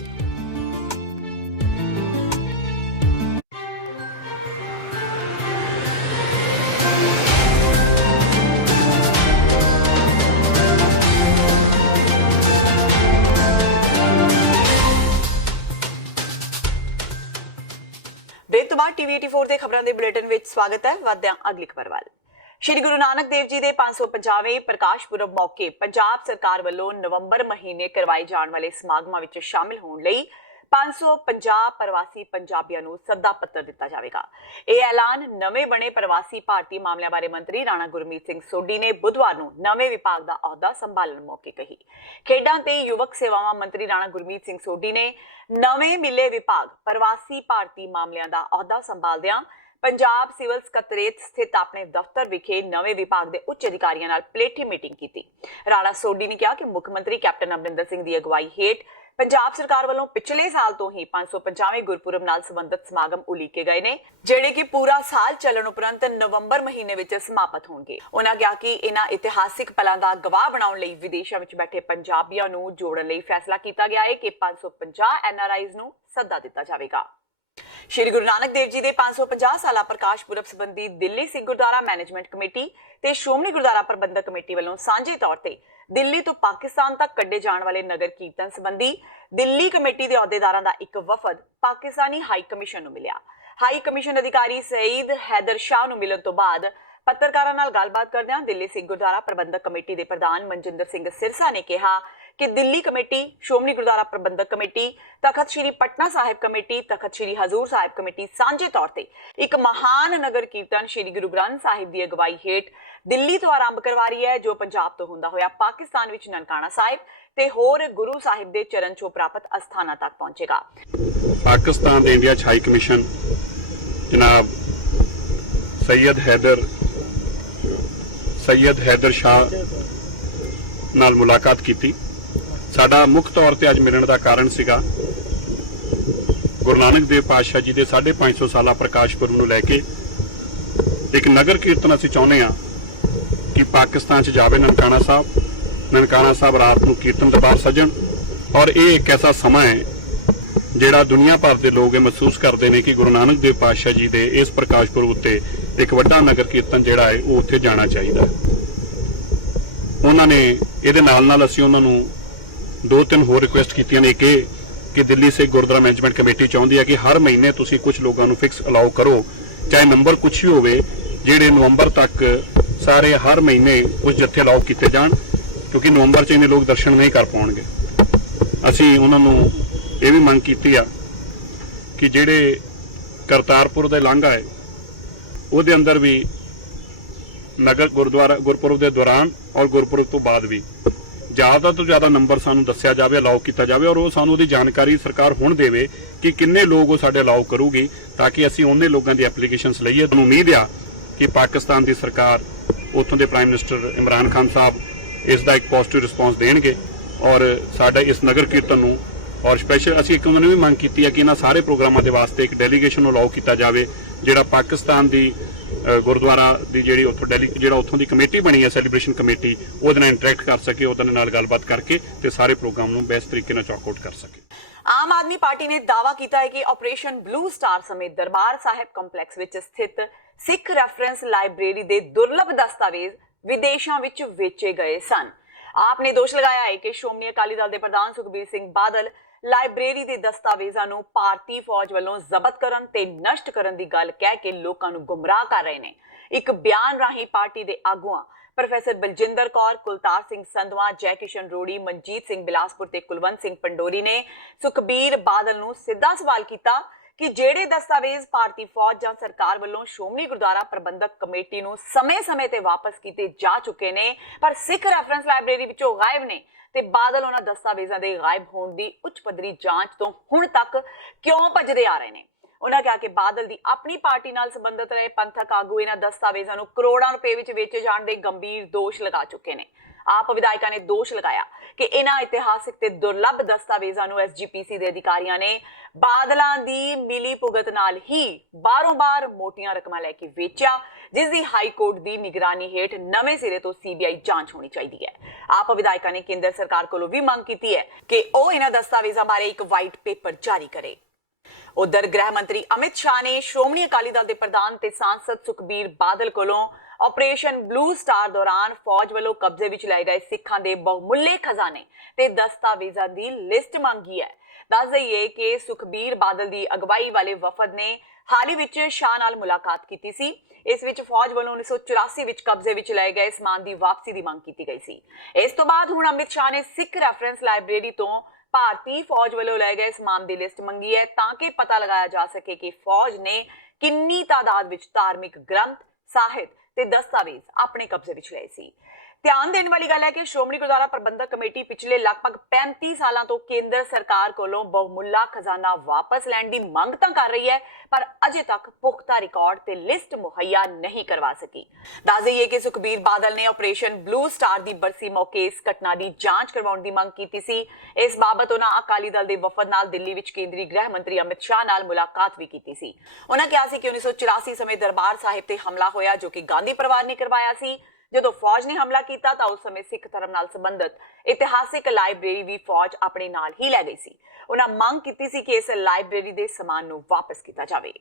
TV 84 ਦੇ ਖਬਰਾਂ ਦੇ ਬੁਲੇਟਿਨ ਵਿੱਚ ਸਵਾਗਤ ਹੈ। ਵਧਦੇ ਹਾਂ ਅਗਲੀ ਖਬਰ ਵੱਲ। ਸ਼੍ਰੀ ਗੁਰੂ ਨਾਨਕ ਦੇਵ ਜੀ ਦੇ 550ਵੇਂ ਪ੍ਰਕਾਸ਼ ਪੁਰਬ ਮੌਕੇ ਪੰਜਾਬ ਸਰਕਾਰ ਵੱਲੋਂ ਨਵੰਬਰ ਮਹੀਨੇ ਕਰਵਾਏ ਜਾਣ ਵਾਲੇ ਸਮਾਗਮਾਂ ਵਿੱਚ ਸ਼ਾਮਿਲ ਹੋਣ ਲਈ 550 ਪ੍ਰਵਾਸੀ ਪੰਜਾਬੀਆਂ ਨੂੰ ਸੱਦਾ ਪੱਤਰ ਦਿੱਤਾ ਜਾਵੇਗਾ। ਇਹ ਐਲਾਨ ਨਵੇਂ ਬਣੇ ਪ੍ਰਵਾਸੀ ਭਾਰਤੀ ਮਾਮਲਿਆਂ ਬਾਰੇ ਮੰਤਰੀ ਰਾਣਾ ਗੁਰਮੀਤ ਸਿੰਘ ਸੋਢੀ ਨੇ ਬੁੱਧਵਾਰ ਨੂੰ ਨਵੇਂ ਵਿਭਾਗ ਦਾ ਅਹੁਦਾ ਸੰਭਾਲਣ ਮੌਕੇ ਕਹੀ। ਖੇਡਾਂ ਤੇ ਯੁਵਕ ਸੇਵਾਵਾਂ ਮੰਤਰੀ ਰਾਣਾ ਗੁਰਮੀਤ ਸਿੰਘ ਸੋਢੀ ਨੇ ਨਵੇਂ ਮਿਲੇ ਵਿਭਾਗ ਪ੍ਰਵਾਸੀ ਭਾਰਤੀ ਮਾਮਲਿਆਂ ਦਾ ਅਹੁਦਾ ਸੰਭਾਲਦਿਆਂ ਪੰਜਾਬ ਸਿਵਲ ਸਕੱਤਰੇਤ ਸਥਿਤ ਆਪਣੇ ਦਫ਼ਤਰ ਵਿਖੇ ਨਵੇਂ ਵਿਭਾਗ ਦੇ ਉੱਚ ਅਧਿਕਾਰੀਆਂ ਨਾਲ ਪਲੇਠੀ ਮੀਟਿੰਗ ਕੀਤੀ। ਰਾਣਾ ਸੋਢੀ ਨੇ ਕਿਹਾ ਕਿ ਮੁੱਖ ਮੰਤਰੀ ਕੈਪਟਨ ਅਮਰਿੰਦਰ ਸਿੰਘ ਦੀ ਅਗਵਾਈ ਹੇਠ ਪੰਜਾਬ ਸਰਕਾਰ ਵੱਲੋਂ ਪਿਛਲੇ ਸਾਲ ਤੋਂ ਹੀ 550ਵੇਂ ਗੁਰਪੁਰਬ ਨਾਲ ਸੰਬੰਧਿਤ ਸਮਾਗਮ ਉਲੀਕੇ ਗਏ ਨੇ, ਜਿਹੜੇ ਕਿ ਪੂਰਾ ਸਾਲ ਚੱਲਣ ਉਪਰੰਤ ਨਵੰਬਰ ਮਹੀਨੇ ਵਿੱਚ ਸਮਾਪਤ ਹੋਣਗੇ। ਉਹਨਾਂ ਕਿਹਾ ਕਿ ਇਹਨਾਂ ਇਤਿਹਾਸਿਕ ਪਲਾਂ ਦਾ ਗਵਾਹ ਬਣਾਉਣ ਲਈ ਵਿਦੇਸ਼ਾਂ ਵਿੱਚ ਬੈਠੇ ਪੰਜਾਬੀਆਂ ਨੂੰ ਜੋੜਨ ਲਈ ਫੈਸਲਾ ਕੀਤਾ ਗਿਆ ਹੈ ਕਿ 550 NRIs ਨੂੰ ਸੱਦਾ ਦਿੱਤਾ ਜਾਵੇਗਾ। ਸ਼੍ਰੀ ਗੁਰੂ ਨਾਨਕ ਦੇਵ ਜੀ ਦੇ 550 ਸਾਲਾ ਪ੍ਰਕਾਸ਼ ਪੁਰਬ ਸੰਬੰਧੀ ਦਿੱਲੀ ਸਿੱਖ ਗੁਰਦੁਆਰਾ ਮੈਨੇਜਮੈਂਟ ਕਮੇਟੀ ਤੇ ਸ਼੍ਰੋਮਣੀ ਗੁਰਦੁਆਰਾ ਪ੍ਰਬੰਧਕ ਕਮੇਟੀ ਵੱਲੋਂ ਸਾਂਝੇ ਤੌਰ ਤੇ ਦਿੱਲੀ ਤੋਂ ਪਾਕਿਸਤਾਨ ਤੱਕ ਕੱਢੇ ਜਾਣ ਵਾਲੇ ਨਗਰ ਕੀਰਤਨ ਸੰਬੰਧੀ ਦਿੱਲੀ ਕਮੇਟੀ ਦੇ ਅਹੁਦੇਦਾਰਾਂ ਦਾ ਇੱਕ ਵਫਦ ਪਾਕਿਸਤਾਨੀ ਹਾਈ ਕਮਿਸ਼ਨ ਨੂੰ ਮਿਲਿਆ। ਹਾਈ ਕਮਿਸ਼ਨ ਅਧਿਕਾਰੀ ਸਈਦ ਹੈਦਰ ਸ਼ਾਹ ਨੂੰ ਮਿਲਣ ਤੋਂ ਬਾਅਦ ਪੱਤਰਕਾਰਾਂ ਨਾਲ ਗੱਲਬਾਤ ਕਰਦਿਆਂ ਦਿੱਲੀ ਸਿੱਖ ਗੁਰਦੁਆਰਾ ਪ੍ਰਬੰਧਕ ਕਮੇਟੀ ਦੇ ਪ੍ਰਧਾਨ ਮਨਜਿੰਦਰ ਸਿੰਘ ਸਿਰਸਾ ਨੇ ਕਿਹਾ ਕਿ ਦਿੱਲੀ ਕਮੇਟੀ, ਸ਼੍ਰੋਮਣੀ ਗੁਰਦੁਆਰਾ ਪ੍ਰਬੰਧਕ committee, Takht Sri Patna Sahib committee, Takht Sri Hazur Sahib committee ਸਾਂਝੇ ਤੌਰ ਤੇ ਇੱਕ ਮਹਾਨ ਨਗਰ ਕੀਰਤਨ ਸ੍ਰੀ ਗੁਰੂ ਗ੍ਰੰਥ ਸਾਹਿਬ ਦੀ ਅਗਵਾਈ ਹੇਠ ਦਿੱਲੀ ਤੋਂ ਆਰੰਭ ਕਰਵਾ ਰਹੀ ਹੈ, ਜੋ ਪੰਜਾਬ ਤੋਂ ਹੁੰਦਾ ਹੋਇਆ ਪਾਕਿਸਤਾਨ ਵਿੱਚ ਨਨਕਾਣਾ ਸਾਹਿਬ ਤੇ ਹੋਰ ਗੁਰੂ ਸਾਹਿਬ ਦੇ ਚਰਨ ਛੋਹ ਪ੍ਰਾਪਤ ਅਸਥਾਨਾਂ ਤੱਕ ਪਹੁੰਚੇਗਾ। ਪਾਕਿਸਤਾਨ ਦੇ ਇੰਡੀਆ 'ਚ ਹਾਈ ਕਮਿਸ਼ਨ ਜਨਾਬ ਸੈयद हैदर शाह ਨਾਲ ਮੁਲਾਕਾਤ ਕੀਤੀ। ਸਾਡਾ ਮੁੱਖ ਤੌਰ ਤੇ ਅੱਜ ਮਿਲਣ ਦਾ ਕਾਰਨ ਸੀਗਾ ਗੁਰੂ ਨਾਨਕ ਦੇਵ ਪਾਤਸ਼ਾਹ ਜੀ ਦੇ 550 ਸਾਲਾ ਪ੍ਰਕਾਸ਼ ਪੁਰਬ ਨੂੰ ਲੈ ਕੇ ਇੱਕ ਨਗਰ ਕੀਰਤਨ ਅਸੀਂ ਚਾਹੁੰਦੇ ਹਾਂ ਕਿ ਪਾਕਿਸਤਾਨ 'ਚ ਜਾਵੇ ਨਨਕਾਣਾ ਸਾਹਿਬ ਰਾਤ ਨੂੰ ਕੀਰਤਨ ਦਰਬਾਰ ਸਜਣ। ਔਰ ਇਹ ਇੱਕ ਐਸਾ ਸਮਾਂ ਹੈ ਜਿਹੜਾ ਦੁਨੀਆ ਭਰ ਦੇ ਲੋਕ ਇਹ ਮਹਿਸੂਸ ਕਰਦੇ ਨੇ ਕਿ ਗੁਰੂ ਨਾਨਕ ਦੇਵ ਪਾਤਸ਼ਾਹ ਜੀ ਦੇ ਇਸ ਪ੍ਰਕਾਸ਼ ਪੁਰਬ ਉੱਤੇ ਇੱਕ ਵੱਡਾ ਨਗਰ ਕੀਰਤਨ ਜਿਹੜਾ ਹੈ ਉਹ ਉੱਥੇ ਜਾਣਾ ਚਾਹੀਦਾ। ਉਹਨਾਂ ਨੇ ਇਹਦੇ ਨਾਲ ਅਸੀਂ ਉਹਨਾਂ ਨੂੰ 2-3 ਹੋਰ ਰਿਕੁਐਸਟ ਕੀਤੀਆਂ ਨੇ ਕਿ ਦਿੱਲੀ ਸਿੱਖ ਗੁਰਦੁਆਰਾ ਮੈਨੇਜਮੈਂਟ ਕਮੇਟੀ ਚਾਹੁੰਦੀ ਹੈ ਕਿ ਹਰ ਮਹੀਨੇ ਤੁਸੀਂ ਕੁਝ ਲੋਕਾਂ ਨੂੰ ਫਿਕਸ ਅਲਾਉ ਕਰੋ, ਚਾਹੇ ਨੰਬਰ ਕੁਝ ਹੀ ਹੋਵੇ, ਜਿਹੜੇ ਨਵੰਬਰ ਤੱਕ ਸਾਰੇ ਹਰ ਮਹੀਨੇ ਕੁਝ ਜੱਥੇ ਅਲਾਉ ਕੀਤੇ ਜਾਣ, ਕਿਉਂਕਿ ਨਵੰਬਰ 'ਚ ਇਹਨੇ ਲੋਕ ਦਰਸ਼ਨ ਨਹੀਂ ਕਰ ਪਾਉਣਗੇ। ਅਸੀਂ ਉਹਨਾਂ ਨੂੰ ਇਹ ਵੀ ਮੰਗ ਕੀਤੀ ਆ ਕਿ ਜਿਹੜੇ ਕਰਤਾਰਪੁਰ ਦਾ ਲਾਂਘਾ ਹੈ ਉਹਦੇ ਅੰਦਰ ਵੀ ਨਗਰ ਗੁਰਪੁਰਬ ਦੇ ਦੌਰਾਨ ਔਰ ਗੁਰਪੁਰਬ ਤੋਂ ਬਾਅਦ ਵੀ ਜ਼ਿਆਦਾ ਤੋਂ ਜ਼ਿਆਦਾ ਨੰਬਰ ਸਾਨੂੰ ਦੱਸਿਆ ਜਾਵੇ, ਅਲਾਉ ਕੀਤਾ ਜਾਵੇ, ਔਰ ਉਹ ਸਾਨੂੰ ਉਹਦੀ ਜਾਣਕਾਰੀ ਸਰਕਾਰ ਹੁਣ ਦੇਵੇ ਕਿ ਕਿੰਨੇ ਲੋਕ ਉਹ ਸਾਡੇ ਅਲਾਉ ਕਰੂਗੀ, ਤਾਂ ਕਿ ਅਸੀਂ ਉਹਨੇ ਲੋਕਾਂ ਦੀ ਐਪਲੀਕੇਸ਼ਨਸ ਲਈਏ। ਤੁਹਾਨੂੰ ਉਮੀਦ ਆ ਕਿ ਪਾਕਿਸਤਾਨ ਦੀ ਸਰਕਾਰ, ਉੱਥੋਂ ਦੇ ਪ੍ਰਾਈਮ ਮਿਨਿਸਟਰ ਇਮਰਾਨ ਖਾਨ ਸਾਹਿਬ ਇਸ ਦਾ ਇੱਕ ਪੋਜ਼ਿਟਿਵ ਰਿਸਪੌਂਸ ਦੇਣਗੇ ਔਰ ਸਾਡੇ ਇਸ ਨਗਰ ਕੀਰਤਨ ਨੂੰ ਔਰ ਸਪੈਸ਼ਲ ਅਸੀਂ ਇੱਕ ਉਹਨਾਂ ਨੇ ਵੀ ਮੰਗ ਕੀਤੀ ਹੈ ਕਿ ਇਹਨਾਂ ਸਾਰੇ ਪ੍ਰੋਗਰਾਮਾਂ ਦੇ ਵਾਸਤੇ ਇੱਕ ਡੈਲੀਗੇਸ਼ਨ ਨੂੰ ਅਲਾਉ ਕੀਤਾ ਜਾਵੇ, ਜਿਹੜਾ ਪਾਕਿਸਤਾਨ ਦੀ ਗੁਰਦੁਆਰਾ ਦੀ ਜਿਹੜੀ ਉੱਥੋਂ ਦੀ ਕਮੇਟੀ ਬਣੀ ਹੈ ਸੈਲੀਬ੍ਰੇਸ਼ਨ ਕਮੇਟੀ, ਉਹਦੇ ਨਾਲ ਇੰਟਰੈਕਟ ਕਰ ਸਕੇ, ਉਹਦੇ ਨਾਲ ਗੱਲਬਾਤ ਕਰਕੇ ਤੇ ਸਾਰੇ ਪ੍ਰੋਗਰਾਮ ਨੂੰ ਬੈਸਟ ਤਰੀਕੇ ਨਾਲ ਚੌਕ ਆਊਟ ਕਰ ਸਕੇ। ਆਮ ਆਦਮੀ ਪਾਰਟੀ ਨੇ ਦਾਅਵਾ ਕੀਤਾ ਹੈ ਕਿ ਆਪਰੇਸ਼ਨ ਬਲੂ ਸਟਾਰ ਸਮੇਤ ਦਰਬਾਰ ਸਾਹਿਬ ਕੰਪਲੈਕਸ ਵਿੱਚ ਸਥਿਤ ਸਿੱਖ ਰੈਫਰੈਂਸ ਲਾਇਬ੍ਰੇਰੀ ਦੇ ਦੁਰਲੱਭ ਦਸਤਾਵੇਜ਼ ਵਿਦੇਸ਼ਾਂ ਵਿੱਚ ਵੇਚੇ ਗਏ ਸਨ। ਆਪ ਨੇ ਦੋਸ਼ ਲਗਾਇਆ ਹੈ ਕਿ ਸ਼੍ਰੋਮਣੀ ਅਕਾਲੀ ਦਲ ਦੇ ਪ੍ਰਧਾਨ ਸੁਖਬੀਰ ਸਿੰਘ ਬਾਦਲ ਲਾਇਬ੍ਰੇਰੀ ਦੇ ਦਸਤਾਵੇਜ਼ਾਂ ਨੂੰ ਭਾਰਤੀ ਫੌਜ ਵੱਲੋਂ ਜ਼ਬਤ ਕਰਨ ਤੇ ਨਸ਼ਟ ਕਰਨ ਦੀ ਗੱਲ ਕਹਿ ਕੇ ਲੋਕਾਂ ਨੂੰ ਗੁੰਮਰਾਹ ਕਰ ਰਹੇ ਨੇ। ਇੱਕ ਬਿਆਨ ਰਾਹੀਂ ਪਾਰਟੀ ਦੇ ਆਗੂਆਂ ਪ੍ਰੋਫੈਸਰ ਬਲਜਿੰਦਰ ਕੌਰ, ਕੁਲਤਾਰ ਸਿੰਘ ਸੰਧਵਾ, ਜੈ ਕਿਸ਼ਨ ਰੋੜੀ, ਮਨਜੀਤ ਸਿੰਘ ਬਿਲਾਸਪੁਰ ਤੇ ਕੁਲਵੰਤ ਸਿੰਘ ਪੰਡੋਰੀ ਨੇ ਸੁਖਬੀਰ ਬਾਦਲ ਨੂੰ ਸਿੱਧਾ ਸਵਾਲ ਕੀਤਾ ਕਿ ਜਿਹੜੇ ਦਸਤਾਵੇਜ਼ ਭਾਰਤੀ ਫੌਜ ਜਾਂ ਸਰਕਾਰ ਵੱਲੋਂ ਸ਼੍ਰੋਮਣੀ ਗੁਰਦੁਆਰਾ ਪ੍ਰਬੰਧਕ ਕਮੇਟੀ ਨੂੰ ਸਮੇਂ-ਸਮੇਂ ਤੇ ਵਾਪਸ ਕੀਤੇ ਜਾ ਚੁੱਕੇ ਨੇ, ਪਰ ਸਿੱਖ ਰੈਫਰੈਂਸ ਲਾਇਬ੍ਰੇਰੀ ਵਿੱਚੋਂ ਗਾਇਬ ਨੇ, ਤੇ ਬਾਦਲ ਉਹਨਾਂ ਦਸਤਾਵੇਜ਼ਾਂ ਦੇ ਗਾਇਬ ਹੋਣ ਦੀ ਉੱਚ ਪੱਧਰੀ ਜਾਂਚ ਤੋਂ ਹੁਣ ਤੱਕ ਕਿਉਂ ਭੱਜਦੇ ਆ ਰਹੇ ਨੇ। ਉਹਨਾਂ ਕਿਹਾ ਕਿ ਬਾਦਲ ਦੀ ਆਪਣੀ ਪਾਰਟੀ ਨਾਲ ਸੰਬੰਧਿਤ ਰਹੇ ਪੰਥਕ ਆਗੂ ਇਹਨਾਂ ਦਸਤਾਵੇਜ਼ਾਂ ਨੂੰ ਕਰੋੜਾਂ ਰੁਪਏ ਵਿੱਚ ਵੇਚੇ ਜਾਣ ਦੇ ਗੰਭੀਰ ਦੋਸ਼ ਲਗਾ ਚੁੱਕੇ ਨੇ। ਆਪ ਵਿਧਾਇਕਾਂ ਨੇ ਦੋਸ਼ ਲਗਾਇਆ ਕਿ ਇਹਨਾਂ ਇਤਿਹਾਸਿਕ ਤੇ ਦੁਰਲੱਭ ਦਸਤਾਵੇਜ਼ਾਂ ਨੂੰ SGPC ਦੇ ਅਧਿਕਾਰੀਆਂ ਨੇ ਬਾਦਲਾਂ ਦੀ ਮਿਲੀ ਭੁਗਤ ਨਾਲ ਹੀ ਬਾਰੋਂ-ਬਾਰ ਮੋਟੀਆਂ ਰਕਮਾਂ ਲੈ ਕੇ ਵੇਚਿਆ, ਜਿਸ ਦੀ ਹਾਈ ਕੋਰਟ ਦੀ ਨਿਗਰਾਨੀ ਹੇਠ ਨਵੇਂ ਸਿਰੇ ਤੋਂ CBI ਜਾਂਚ ਹੋਣੀ ਚਾਹੀਦੀ ਹੈ। ਆਪ ਵਿਧਾਇਕਾਂ ਨੇ ਕੇਂਦਰ ਸਰਕਾਰ ਕੋਲੋਂ ਵੀ ਮੰਗ ਕੀਤੀ ਹੈ ਕਿ ਉਹ ਇਹਨਾਂ ਦਸਤਾਵੇਜ਼ਾਂ ਬਾਰੇ ਇੱਕ ਵਾਈਟ ਪੇਪਰ ਜਾਰੀ ਕਰੇ। ਉਧਰ ਗ੍ਰਹਿ ਮੰਤਰੀ ਅਮਿਤ ਸ਼ਾਹ ਨੇ ਸ਼੍ਰੋਮਣੀ ਅਕਾਲੀ ਦਲ ਦੇ ਪ੍ਰਧਾਨ ਤੇ ਸਾਂਸਦ ਸੁਖਬੀਰ ਬਾਦਲ ਕੋਲੋਂ ਆਪਰੇਸ਼ਨ ਬਲੂ ਸਟਾਰ ਦੌਰਾਨ ਫੌਜ ਵੱਲੋਂ ਕਬਜ਼ੇ ਵਿੱਚ ਲਏ ਗਏ ਸਿੱਖਾਂ ਦੇ ਬਹੁਮੁੱਲੇ ਖਜ਼ਾਨੇ ਤੇ ਦਸਤਾਵੇਜ਼ਾਂ ਦੀ ਲਿਸਟ ਮੰਗੀ ਹੈ। ਦੱਸ ਦਈਏ ਕਿ ਸੁਖਬੀਰ ਬਾਦਲ ਦੀ ਅਗਵਾਈ ਵਾਲੇ ਵਫਦ ਨੇ ਹਾਲ ਹੀ ਵਿੱਚ ਸ਼ਾਹ ਨਾਲ ਮੁਲਾਕਾਤ ਕੀਤੀ ਸੀ। ਇਸ ਵਿੱਚ ਫੌਜ ਵੱਲੋਂ 1984 ਵਿੱਚ ਕਬਜ਼ੇ ਵਿੱਚ ਲਏ ਗਏ ਸਮਾਨ ਦੀ ਵਾਪਸੀ ਦੀ ਮੰਗ ਕੀਤੀ ਗਈ ਸੀ। ਇਸ ਤੋਂ ਬਾਅਦ ਹੁਣ ਅਮਿਤ ਸ਼ਾਹ ਨੇ ਸਿੱਖ ਰੈਫਰੈਂਸ ਲਾਇਬ੍ਰੇਰੀ ਤੋਂ ਭਾਰਤੀ ਫੌਜ ਵੱਲੋਂ ਲਏ ਗਏ ਸਮਾਨ ਦੀ ਲਿਸਟ ਮੰਗੀ ਹੈ ਤਾਂ ਕਿ ਪਤਾ ਲਗਾਇਆ ਜਾ ਸਕੇ ਕਿ ਫੌਜ ਨੇ ਕਿੰਨੀ ਤਾਦਾਦ ਵਿੱਚ ਧਾਰਮਿਕ ਗ੍ਰੰਥ, ਸਾਹਿਤ ਤੇ ਦਸਤਾਵੇਜ਼ ਆਪਣੇ ਕਬਜ਼ੇ ਵਿੱਚ ਲਏ ਸੀ। ਧਿਆਨ ਦੇਣ ਵਾਲੀ ਗੱਲ ਹੈ ਕਿ ਸ਼੍ਰੋਮਣੀ ਗੁਰਦੁਆਰਾ ਪ੍ਰਬੰਧਕ ਕਮੇਟੀ ਪਿਛਲੇ ਲਗਭਗ 35 ਸਾਲਾਂ ਤੋਂ ਕੇਂਦਰ ਸਰਕਾਰ ਕੋਲੋਂ ਬਹੁਮੁੱਲਾ ਖਜ਼ਾਨਾ ਵਾਪਸ ਲੈਣ ਦੀ ਮੰਗ ਤਾਂ ਕਰ ਰਹੀ ਹੈ, ਪਰ ਅਜੇ ਤੱਕ ਪੁਖਤਾ ਰਿਕਾਰਡ ਤੇ ਲਿਸਟ ਮੁਹੱਈਆ ਨਹੀਂ ਕਰਵਾ ਸਕੀ। ਦੱਸ ਦਈਏ ਕਿ ਸੁਖਬੀਰ ਬਾਦਲ ਨੇ ਆਪਰੇਸ਼ਨ ਬਲੂ ਸਟਾਰ ਦੀ ਬਰਸੀ ਮੌਕੇ ਇਸ ਘਟਨਾ ਦੀ ਜਾਂਚ ਕਰਵਾਉਣ ਦੀ ਮੰਗ ਕੀਤੀ ਸੀ। ਇਸ ਬਾਬਤ ਉਹਨਾਂ ਅਕਾਲੀ ਦਲ ਦੇ ਵਫਦ ਨਾਲ ਦਿੱਲੀ ਵਿੱਚ ਕੇਂਦਰੀ ਗ੍ਰਹਿ ਮੰਤਰੀ ਅਮਿਤ ਸ਼ਾਹ ਨਾਲ ਮੁਲਾਕਾਤ ਵੀ ਕੀਤੀ ਸੀ। ਉਹਨਾਂ ਕਿਹਾ ਸੀ ਕਿ 1984 ਸਮੇਂ ਦਰਬਾਰ ਸਾਹਿਬ ਤੇ ਹਮਲਾ ਹੋਇਆ ਜੋ ਕਿ ਗਾਂਧੀ ਪਰਿਵਾਰ ਨੇ ਕਰਵਾਇਆ ਸੀ। ਜਦੋਂ ਫੌਜ ਨੇ ਹਮਲਾ ਕੀਤਾ ਤਾਂ ਉਸ ਸਮੇਂ ਸਿੱਖ ਧਰਮ ਨਾਲ ਸੰਬੰਧਿਤ ਇਤਿਹਾਸਿਕ ਲਾਇਬ੍ਰੇਰੀ ਵੀ ਫੌਜ ਆਪਣੇ ਨਾਲ ਹੀ ਲੈ ਗਈ ਸੀ। ਉਹਨਾਂ ਮੰਗ ਕੀਤੀ ਸੀ ਕਿ ਇਸ ਲਾਇਬ੍ਰੇਰੀ ਦੇ ਸਮਾਨ ਨੂੰ ਵਾਪਸ ਕੀਤਾ ਜਾਵੇ।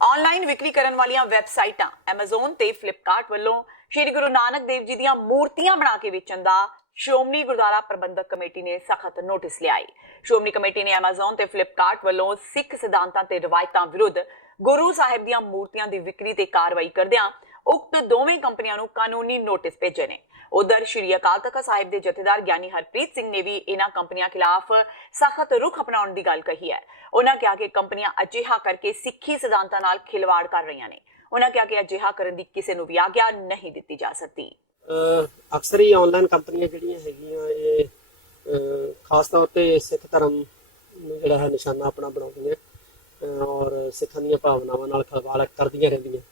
ਆਨਲਾਈਨ ਵਿਕਰੀ ਕਰਨ ਵਾਲੀਆਂ ਵੈਬਸਾਈਟਾਂ Amazon ਤੇ Flipkart ਵੱਲੋਂ ਸ਼੍ਰੀ ਗੁਰੂ ਨਾਨਕ ਦੇਵ ਜੀ ਦੀਆਂ ਮੂਰਤੀਆਂ ਬਣਾ ਕੇ ਵੇਚਣ ਦਾ ਸ਼੍ਰੋਮਣੀ ਗੁਰਦੁਆਰਾ ਪ੍ਰਬੰਧਕ ਕਮੇਟੀ ਨੇ ਸਖਤ ਨੋਟਿਸ ਲਿਆ ਹੈ। ਸ਼੍ਰੋਮਣੀ ਕਮੇਟੀ ਨੇ Amazon ਤੇ Flipkart ਵੱਲੋਂ ਸਿੱਖ ਸਿਧਾਂਤਾਂ ਤੇ ਰਵਾਇਤਾਂ ਵਿਰੁੱਧ ਗੁਰੂ ਸਾਹਿਬ ਦੀਆਂ ਮੂਰਤੀਆਂ ਦੀ ਵਿਕਰੀ ਤੇ ਕਾਰਵਾਈ ਕਰਦਿਆਂ ਉਕਤ ਦੋਵੇਂ ਕੰਪਨੀਆਂ ਨੂੰ ਕਾਨੂੰਨੀ ਨੋਟਿਸ ਭੇਜੇ ਨੇ। ਉਧਰ ਸ਼੍ਰੀ ਅਕਾਲ ਤਖਤ ਸਾਹਿਬ ਦੇ ਜਥੇਦਾਰ ਗਿਆਨੀ ਹਰਪ੍ਰੀਤ ਸਿੰਘ ਨੇ ਵੀ ਇਹਨਾਂ ਕੰਪਨੀਆਂ ਖਿਲਾਫ ਸਖਤ ਰੁਖ ਅਪਣਾਉਣ ਦੀ ਗੱਲ ਕਹੀ ਹੈ। ਉਹਨਾਂ ਕਿਹਾ ਕਿ ਕੰਪਨੀਆਂ ਅਜਿਹਾ ਕਰਕੇ ਸਿੱਖੀ ਸਿਧਾਂਤਾਂ ਨਾਲ ਖਿਲਵਾੜ ਕਰ ਰਹੀਆਂ ਨੇ। ਉਹਨਾਂ ਕਿਹਾ ਕਿ ਅਜਿਹਾ ਕਰਨ ਦੀ ਕਿਸੇ ਨੂੰ ਵੀ ਆਗਿਆ ਨਹੀਂ ਦਿੱਤੀ ਜਾ ਸਕਦੀ। ਅਕਸਰ ਹੀ ਆਨਲਾਈਨ ਕੰਪਨੀਆਂ ਜਿਹੜੀਆਂ ਹੈਗੀਆਂ ਇਹ ਖਾਸ ਤੌਰ ਤੇ ਸਿੱਖ ਧਰਮ ਨੂੰ ਜਿਹੜਾ ਹੈ ਨਿਸ਼ਾਨਾ ਆਪਣਾ ਬਣਾਉਂਦੀਆਂ ਔਰ ਸਿੱਖਾਂ ਦੀਆਂ ਭਾਵਨਾਵਾਂ ਨਾਲ ਖਿਲਵਾੜ ਕਰਦੀਆਂ ਰਹਿੰਦੀਆਂ।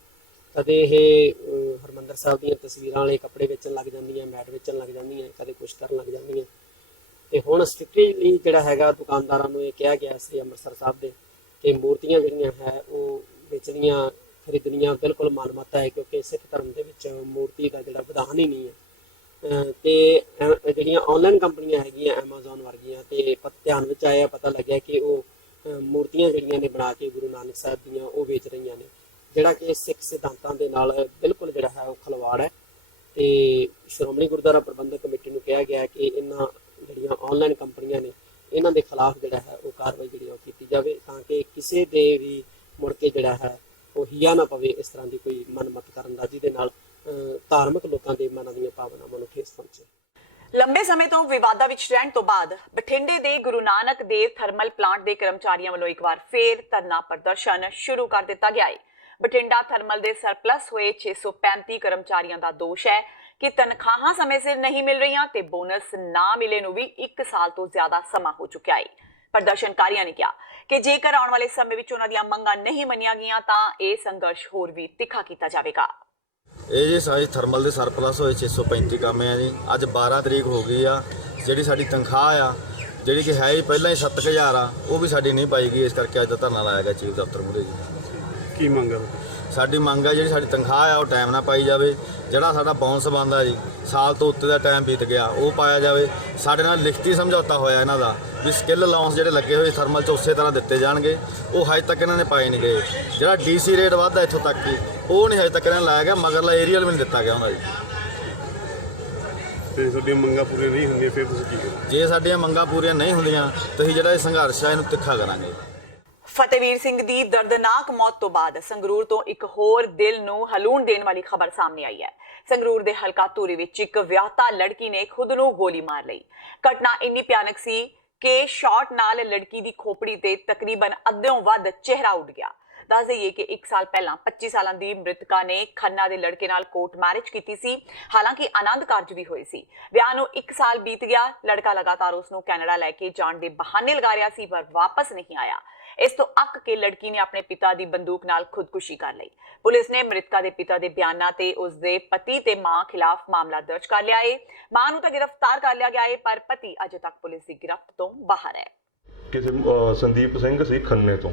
ਕਦੇ ਇਹ ਹਰਮੰਦਰ ਸਾਹਿਬ ਦੀਆਂ ਤਸਵੀਰਾਂ ਵਾਲੇ ਕੱਪੜੇ ਵੇਚਣ ਲੱਗ ਜਾਂਦੀਆਂ, ਮੈਟ ਵੇਚਣ ਲੱਗ ਜਾਂਦੀਆਂ, ਕਦੇ ਕੁਛ ਕਰਨ ਲੱਗ ਜਾਂਦੀਆਂ। ਤੇ ਹੁਣ ਸਟ੍ਰਿਕਟਲੀ ਜਿਹੜਾ ਹੈਗਾ ਦੁਕਾਨਦਾਰਾਂ ਨੂੰ ਇਹ ਕਿਹਾ ਗਿਆ ਸ੍ਰੀ ਅੰਮ੍ਰਿਤਸਰ ਸਾਹਿਬ ਦੇ ਕਿ ਮੂਰਤੀਆਂ ਜਿਹੜੀਆਂ ਹੈ ਉਹ ਵੇਚਣੀਆਂ ਖਰੀਦਣੀਆਂ ਬਿਲਕੁਲ ਮਾਨਮਤਾ ਹੈ, ਕਿਉਂਕਿ ਸਿੱਖ ਧਰਮ ਦੇ ਵਿੱਚ ਮੂਰਤੀ ਦਾ ਜਿਹੜਾ ਵਿਧਾਨ ਹੀ ਨਹੀਂ ਹੈ। ਤੇ ਜਿਹੜੀਆਂ ਆਨਲਾਈਨ ਕੰਪਨੀਆਂ ਹੈਗੀਆਂ Amazon ਵਰਗੀਆਂ ਤੇ ਧਿਆਨ ਵਿੱਚ ਆਇਆ, ਪਤਾ ਲੱਗਿਆ ਕਿ ਉਹ ਮੂਰਤੀਆਂ ਜਿਹੜੀਆਂ ਨੇ ਬਣਾ ਕੇ ਗੁਰੂ ਨਾਨਕ ਸਾਹਿਬ ਦੀਆਂ ਉਹ ਵੇਚ ਰਹੀਆਂ ਨੇ, ਜਿਹੜਾ ਕਿ ਸਿੱਖ ਸਿਧਾਂਤਾਂ ਦੇ ਨਾਲ ਬਿਲਕੁਲ ਜਿਹੜਾ ਹੈ ਉਹ ਖਿਲਵਾੜ ਹੈ। ਤੇ ਸ਼੍ਰੋਮਣੀ ਗੁਰਦੁਆਰਾ ਪ੍ਰਬੰਧਕ ਕਮੇਟੀ ਨੂੰ ਕਿਹਾ ਗਿਆ ਕਿ ਇਹਨਾਂ ਜਿਹੜੀਆਂ ਆਨਲਾਈਨ ਕੰਪਨੀਆਂ ਨੇ ਇਹਨਾਂ ਦੇ ਖਿਲਾਫ ਜਿਹੜਾ ਹੈ ਉਹ ਕਾਰਵਾਈ ਜਿਹੜੀ ਉਹ ਕੀਤੀ ਜਾਵੇ ਤਾਂ ਕਿ ਕਿਸੇ ਦੇ ਵੀ ਮੁੜ ਕੇ ਜਿਹੜਾ ਹੈ ਉਹ ਹੀਆ ਨਾ ਪਵੇ ਇਸ ਤਰ੍ਹਾਂ ਦੀ ਕੋਈ ਮਨਮਤ ਕਰਨ ਦਾ ਜਿਹਦੇ ਨਾਲ ਧਾਰਮਿਕ ਲੋਕਾਂ ਦੇ ਮਨਾਂ ਦੀਆਂ ਭਾਵਨਾਵਾਂ ਨੂੰ ਠੇਸ ਪਹੁੰਚੇ। ਲੰਬੇ ਸਮੇਂ ਤੋਂ ਵਿਵਾਦਾਂ ਵਿੱਚ ਰਹਿਣ ਤੋਂ ਬਾਅਦ ਬਠਿੰਡੇ ਦੇ ਗੁਰੂ ਨਾਨਕ ਦੇਵ ਥਰਮਲ ਪਲਾਂਟ ਦੇ ਕਰਮਚਾਰੀਆਂ ਵੱਲੋਂ ਇੱਕ ਵਾਰ ਫੇਰ ਧਰਨਾ ਪ੍ਰਦਰਸ਼ਨ ਸ਼ੁਰੂ ਕਰ ਦਿੱਤਾ ਗਿਆ ਹੈ। ਬਠਿੰਡਾ ਥਰਮਲ ਦੇ ਸਰਪਲਸ ਹੋਏ 635 ਕਰਮਚਾਰੀਆਂ ਦਾ ਦੋਸ਼ ਹੈ ਕਿ ਤਨਖਾਹਾਂ ਸਮੇਂ ਸਿਰ ਨਹੀਂ ਮਿਲ ਰਹੀਆਂ ਤੇ ਬੋਨਸ ਨਾ ਮਿਲੇ ਨੂੰ ਵੀ 1 ਸਾਲ ਤੋਂ ਜ਼ਿਆਦਾ ਸਮਾਂ ਹੋ ਚੁੱਕਿਆ ਹੈ। ਪ੍ਰਦਰਸ਼ਨਕਾਰੀਆਂ ਨੇ ਕਿਹਾ ਕਿ ਜੇਕਰ ਆਉਣ ਵਾਲੇ ਸਮੇਂ ਵਿੱਚ ਉਹਨਾਂ ਦੀਆਂ ਮੰਗਾਂ ਨਹੀਂ ਮੰਨੀਆਂ ਗਈਆਂ ਤਾਂ ਇਹ ਸੰਘਰਸ਼ ਹੋਰ ਵੀ ਤਿੱਖਾ ਕੀਤਾ ਜਾਵੇਗਾ। ਇਹ ਜੀ ਸਾਡੀ ਥਰਮਲ ਦੇ ਸਰਪਲਸ ਹੋਏ 635 ਕੰਮ ਆ ਜੀ। ਅੱਜ 12 ਤਰੀਕ ਹੋ ਗਈ ਆ। ਜਿਹੜੀ ਸਾਡੀ ਤਨਖਾਹ ਆ ਜਿਹੜੀ ਕਿ ਹੈ ਹੀ ਪਹਿਲਾਂ ਹੀ 7000 ਆ ਉਹ ਵੀ ਸਾਡੀ ਨਹੀਂ ਪਾਈ ਗਈ। ਇਸ ਕਰਕੇ ਅੱਜ ਦਾ ਧਰਨਾ ਲਾਇਆ ਗਿਆ ਚੀਫ ਦਫ਼ਤਰ ਮੂਹਰੇ ਜੀ। ਕੀ ਮੰਗ ਹੈ? ਸਾਡੀ ਮੰਗ ਹੈ ਜਿਹੜੀ ਸਾਡੀ ਤਨਖਾਹ ਆ ਉਹ ਟਾਈਮ ਨਾਲ ਪਾਈ ਜਾਵੇ। ਜਿਹੜਾ ਸਾਡਾ ਬੌਨਸ ਬਣਦਾ ਜੀ ਸਾਲ ਤੋਂ ਉੱਤੇ ਦਾ ਟਾਈਮ ਬੀਤ ਗਿਆ ਉਹ ਪਾਇਆ ਜਾਵੇ। ਸਾਡੇ ਨਾਲ ਲਿਖਤੀ ਸਮਝੌਤਾ ਹੋਇਆ ਇਹਨਾਂ ਦਾ ਵੀ ਸਕਿੱਲ ਅਲਾਉਂਸ ਜਿਹੜੇ ਲੱਗੇ ਹੋਏ ਥਰਮਲ 'ਚ ਉਸੇ ਤਰ੍ਹਾਂ ਦਿੱਤੇ ਜਾਣਗੇ, ਉਹ ਹਜੇ ਤੱਕ ਇਹਨਾਂ ਨੇ ਪਾਏ ਨਹੀਂ ਗਏ। ਜਿਹੜਾ DC ਰੇਟ ਵੱਧਦਾ ਇੱਥੋਂ ਤੱਕ ਹੀ ਉਹ ਨਹੀਂ ਹਜੇ ਤੱਕ ਇਹਨਾਂ ਲਾਇਆ ਗਿਆ, ਮਗਰਲਾ ਏਰੀਅਲ ਵੀ ਨਹੀਂ ਦਿੱਤਾ ਗਿਆ ਉਹਨਾਂ ਜੀ। ਤੇ ਸਾਡੀਆਂ ਮੰਗਾਂ ਪੂਰੀਆਂ ਨਹੀਂ ਹੁੰਦੀਆਂ ਫਿਰ ਤੁਸੀਂ ਕੀ ਕਰੋਗੇ? ਜੇ ਸਾਡੀਆਂ ਮੰਗਾਂ ਪੂਰੀਆਂ ਨਹੀਂ ਹੁੰਦੀਆਂ ਤਾਂ ਅਸੀਂ ਜਿਹੜਾ ਇਹ ਸੰਘਰਸ਼ ਹੈ ਇਹਨੂੰ ਤਿੱਖਾ ਕਰਾਂਗੇ। ਫਤਿਹਵੀਰ ਸਿੰਘ ਦੀ ਦਰਦਨਾਕ ਮੌਤ ਤੋਂ ਬਾਅਦ ਸੰਗਰੂਰ ਤੋਂ ਇੱਕ ਹੋਰ ਦਿਲ ਨੂੰ ਹਲੂਣ ਦੇਣ ਵਾਲੀ ਖਬਰ ਸਾਹਮਣੇ ਆਈ ਹੈ। ਸੰਗਰੂਰ ਦੇ ਹਲਕਾ ਧੂਰੀ ਵਿੱਚ ਇੱਕ ਵਿਆਹਤਾ ਲੜਕੀ ਨੇ ਖੁਦ ਨੂੰ ਗੋਲੀ ਮਾਰ ਲਈ। ਘਟਨਾ ਇੰਨੀ ਭਿਆਨਕ ਸੀ ਕਿ ਸ਼ਾਟ ਨਾਲ ਲੜਕੀ ਦੀ ਖੋਪੜੀ ਤੇ ਤਕਰੀਬਨ ਅੱਧਿਓਂ ਵੱਧ ਚਿਹਰਾ ਉੱਡ ਗਿਆ। ਦੱਸ ਦਈਏ ਕਿ 1 ਸਾਲ ਪਹਿਲਾਂ 25 ਸਾਲਾਂ ਦੀ ਮ੍ਰਿਤਕਾ ਨੇ ਖੰਨਾ ਦੇ ਲੜਕੇ ਨਾਲ ਕੋਰਟ ਮੈਰਿਜ ਕੀਤੀ ਸੀ। ਹਾਲਾਂਕਿ ਆਨੰਦ ਕਾਰਜ ਵੀ ਹੋਏ ਸੀ। ਵਿਆਹ ਨੂੰ 1 ਸਾਲ ਬੀਤ ਗਿਆ। ਲੜਕਾ ਲਗਾਤਾਰ ਉਸ ਨੂੰ ਕੈਨੇਡਾ ਲੈ ਕੇ ਜਾਣ ਦੇ ਬਹਾਨੇ ਲਗਾ ਰਿਹਾ ਸੀ ਪਰ ਵਾਪਸ ਨਹੀਂ ਆਇਆ। ਇਸ ਤੋਂ ਅੱਕ ਕੇ ਲੜਕੀ ਨੇ ਆਪਣੇ ਪਿਤਾ ਦੀ ਬੰਦੂਕ ਨਾਲ ਖੁਦਕੁਸ਼ੀ ਕਰ ਲਈ। ਪੁਲਿਸ ਨੇ ਮ੍ਰਿਤਕਾ ਦੇ ਪਿਤਾ ਦੇ ਬਿਆਨਾਂ ਤੇ ਉਸ ਦੇ ਪਤੀ ਤੇ ਮਾਂ ਖਿਲਾਫ ਮਾਮਲਾ ਦਰਜ ਕਰ ਲਿਆ ਹੈ। ਮਾਂ ਨੂੰ ਤਾਂ ਗ੍ਰਿਫਤਾਰ ਕਰ ਲਿਆ ਗਿਆ ਹੈ ਪਰ ਪਤੀ ਅਜੇ ਤੱਕ ਪੁਲਿਸ ਦੀ ਗਿਰਫਤ ਤੋਂ ਬਾਹਰ ਹੈ। ਕਿਸੇ ਸੰਦੀਪ ਸਿੰਘ ਸੀ ਖੰਨੇ ਤੋਂ,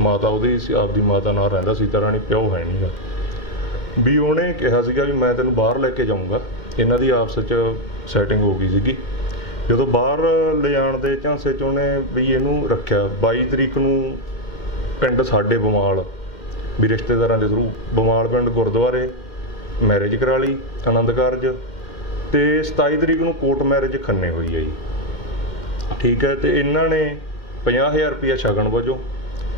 ਮਾਤਾ ਉਹਦੀ ਸੀ, ਆਪਦੀ ਮਾਤਾ ਨਾਲ ਰਹਿੰਦਾ ਸੀ ਤਾਂ ਰਾਣੀ, ਪਿਓ ਹੈ ਨਹੀਂਗਾ। ਵੀ ਉਹਨੇ ਕਿਹਾ ਸੀਗਾ ਵੀ ਮੈਂ ਤੈਨੂੰ ਬਾਹਰ ਲੈ ਕੇ ਜਾਊਂਗਾ। ਇਹਨਾਂ ਦੀ ਆਪਸ 'ਚ ਸੈਟਿੰਗ ਹੋ ਗਈ ਸੀਗੀ। ਜਦੋਂ ਬਾਹਰ ਲਿਜਾਣ ਦੇ ਝਾਂਸੇ 'ਚ ਉਹਨੇ ਵੀ ਇਹਨੂੰ ਰੱਖਿਆ। 22 ਤਰੀਕ ਨੂੰ ਪਿੰਡ ਸਾਡੇ ਬਮਾਲ ਵੀ ਰਿਸ਼ਤੇਦਾਰਾਂ ਦੇ ਥਰੂ ਬਮਾਲ ਪਿੰਡ ਗੁਰਦੁਆਰੇ ਮੈਰਿਜ ਕਰਾ ਲਈ ਆਨੰਦ ਕਾਰਜ, ਤੇ 27 ਤਰੀਕ ਨੂੰ ਕੋਰਟ ਮੈਰਿਜ ਖੰਨੇ ਹੋਈ ਹੈ ਜੀ। ਠੀਕ ਹੈ। ਤੇ ਇਹਨਾਂ ਨੇ 50,000 ਰੁਪਇਆ ਸ਼ਗਨ ਵਜੋਂ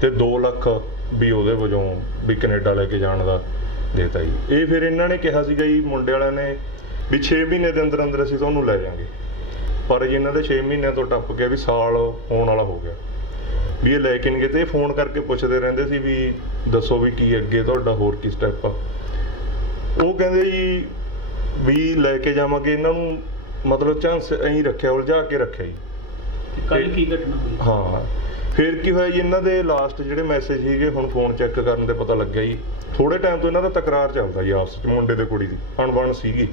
ਤੇ 2 ਲੱਖ ਵੀ ਉਹਦੇ ਵਜੋਂ ਵੀ ਕੈਨੇਡਾ ਲੈ ਕੇ ਜਾਣ ਦਾ ਦੇਤਾ ਜੀ। ਇਹ ਫਿਰ ਇਹਨਾਂ ਨੇ ਕਿਹਾ ਸੀਗਾ ਜੀ ਮੁੰਡੇ ਵਾਲਿਆਂ ਨੇ ਵੀ 6 ਮਹੀਨੇ ਦੇ ਅੰਦਰ ਅੰਦਰ ਅਸੀਂ ਤੁਹਾਨੂੰ ਲੈ ਜਾਾਂਗੇ, ਪਰ ਜੀ ਇਹਨਾਂ ਦੇ 6 ਮਹੀਨਿਆਂ ਤੋਂ ਟੱਪ ਗਿਆ ਵੀ ਸਾਲ ਹੋਣ ਵਾਲਾ ਹੋ ਗਿਆ ਵੀ ਇਹ ਲੈ ਕੇ ਨਹੀਂ ਗਏ। ਤੇ ਫੋਨ ਕਰਕੇ ਪੁੱਛਦੇ ਰਹਿੰਦੇ ਸੀ ਵੀ ਦੱਸੋ ਵੀ ਕੀ ਅੱਗੇ ਤੁਹਾਡਾ ਹੋਰ ਕੀ ਸਟੈਪ ਆ। ਉਹ ਕਹਿੰਦੇ ਜੀ ਵੀ ਲੈ ਕੇ ਜਾਵਾਂਗੇ, ਇਹਨਾਂ ਨੂੰ ਮਤਲਬ ਚਾਂਸ ਐਂ ਰੱਖਿਆ, ਉਲਝਾ ਕੇ ਰੱਖਿਆ ਜੀ। ਕੱਲ ਕੀ ਘਟਨਾ ਹੋਈ? ਹਾਂ, ਫਿਰ ਕੀ ਹੋਇਆ ਜੀ, ਇਹਨਾਂ ਦੇ ਲਾਸਟ ਜਿਹੜੇ ਮੈਸੇਜ ਸੀਗੇ ਹੁਣ ਫੋਨ ਚੈੱਕ ਕਰਨ ਤੇ ਪਤਾ ਲੱਗਿਆ ਜੀ ਥੋੜੇ ਟਾਈਮ ਤੋਂ ਇਹਨਾਂ ਦਾ ਤਕਰਾਰ ਚੱਲਦਾ ਜੀ ਆਪਸ ਵਿੱਚ, ਮੁੰਡੇ ਤੇ ਕੁੜੀ ਦੀ ਅਣਬਣ ਸੀਗੀ।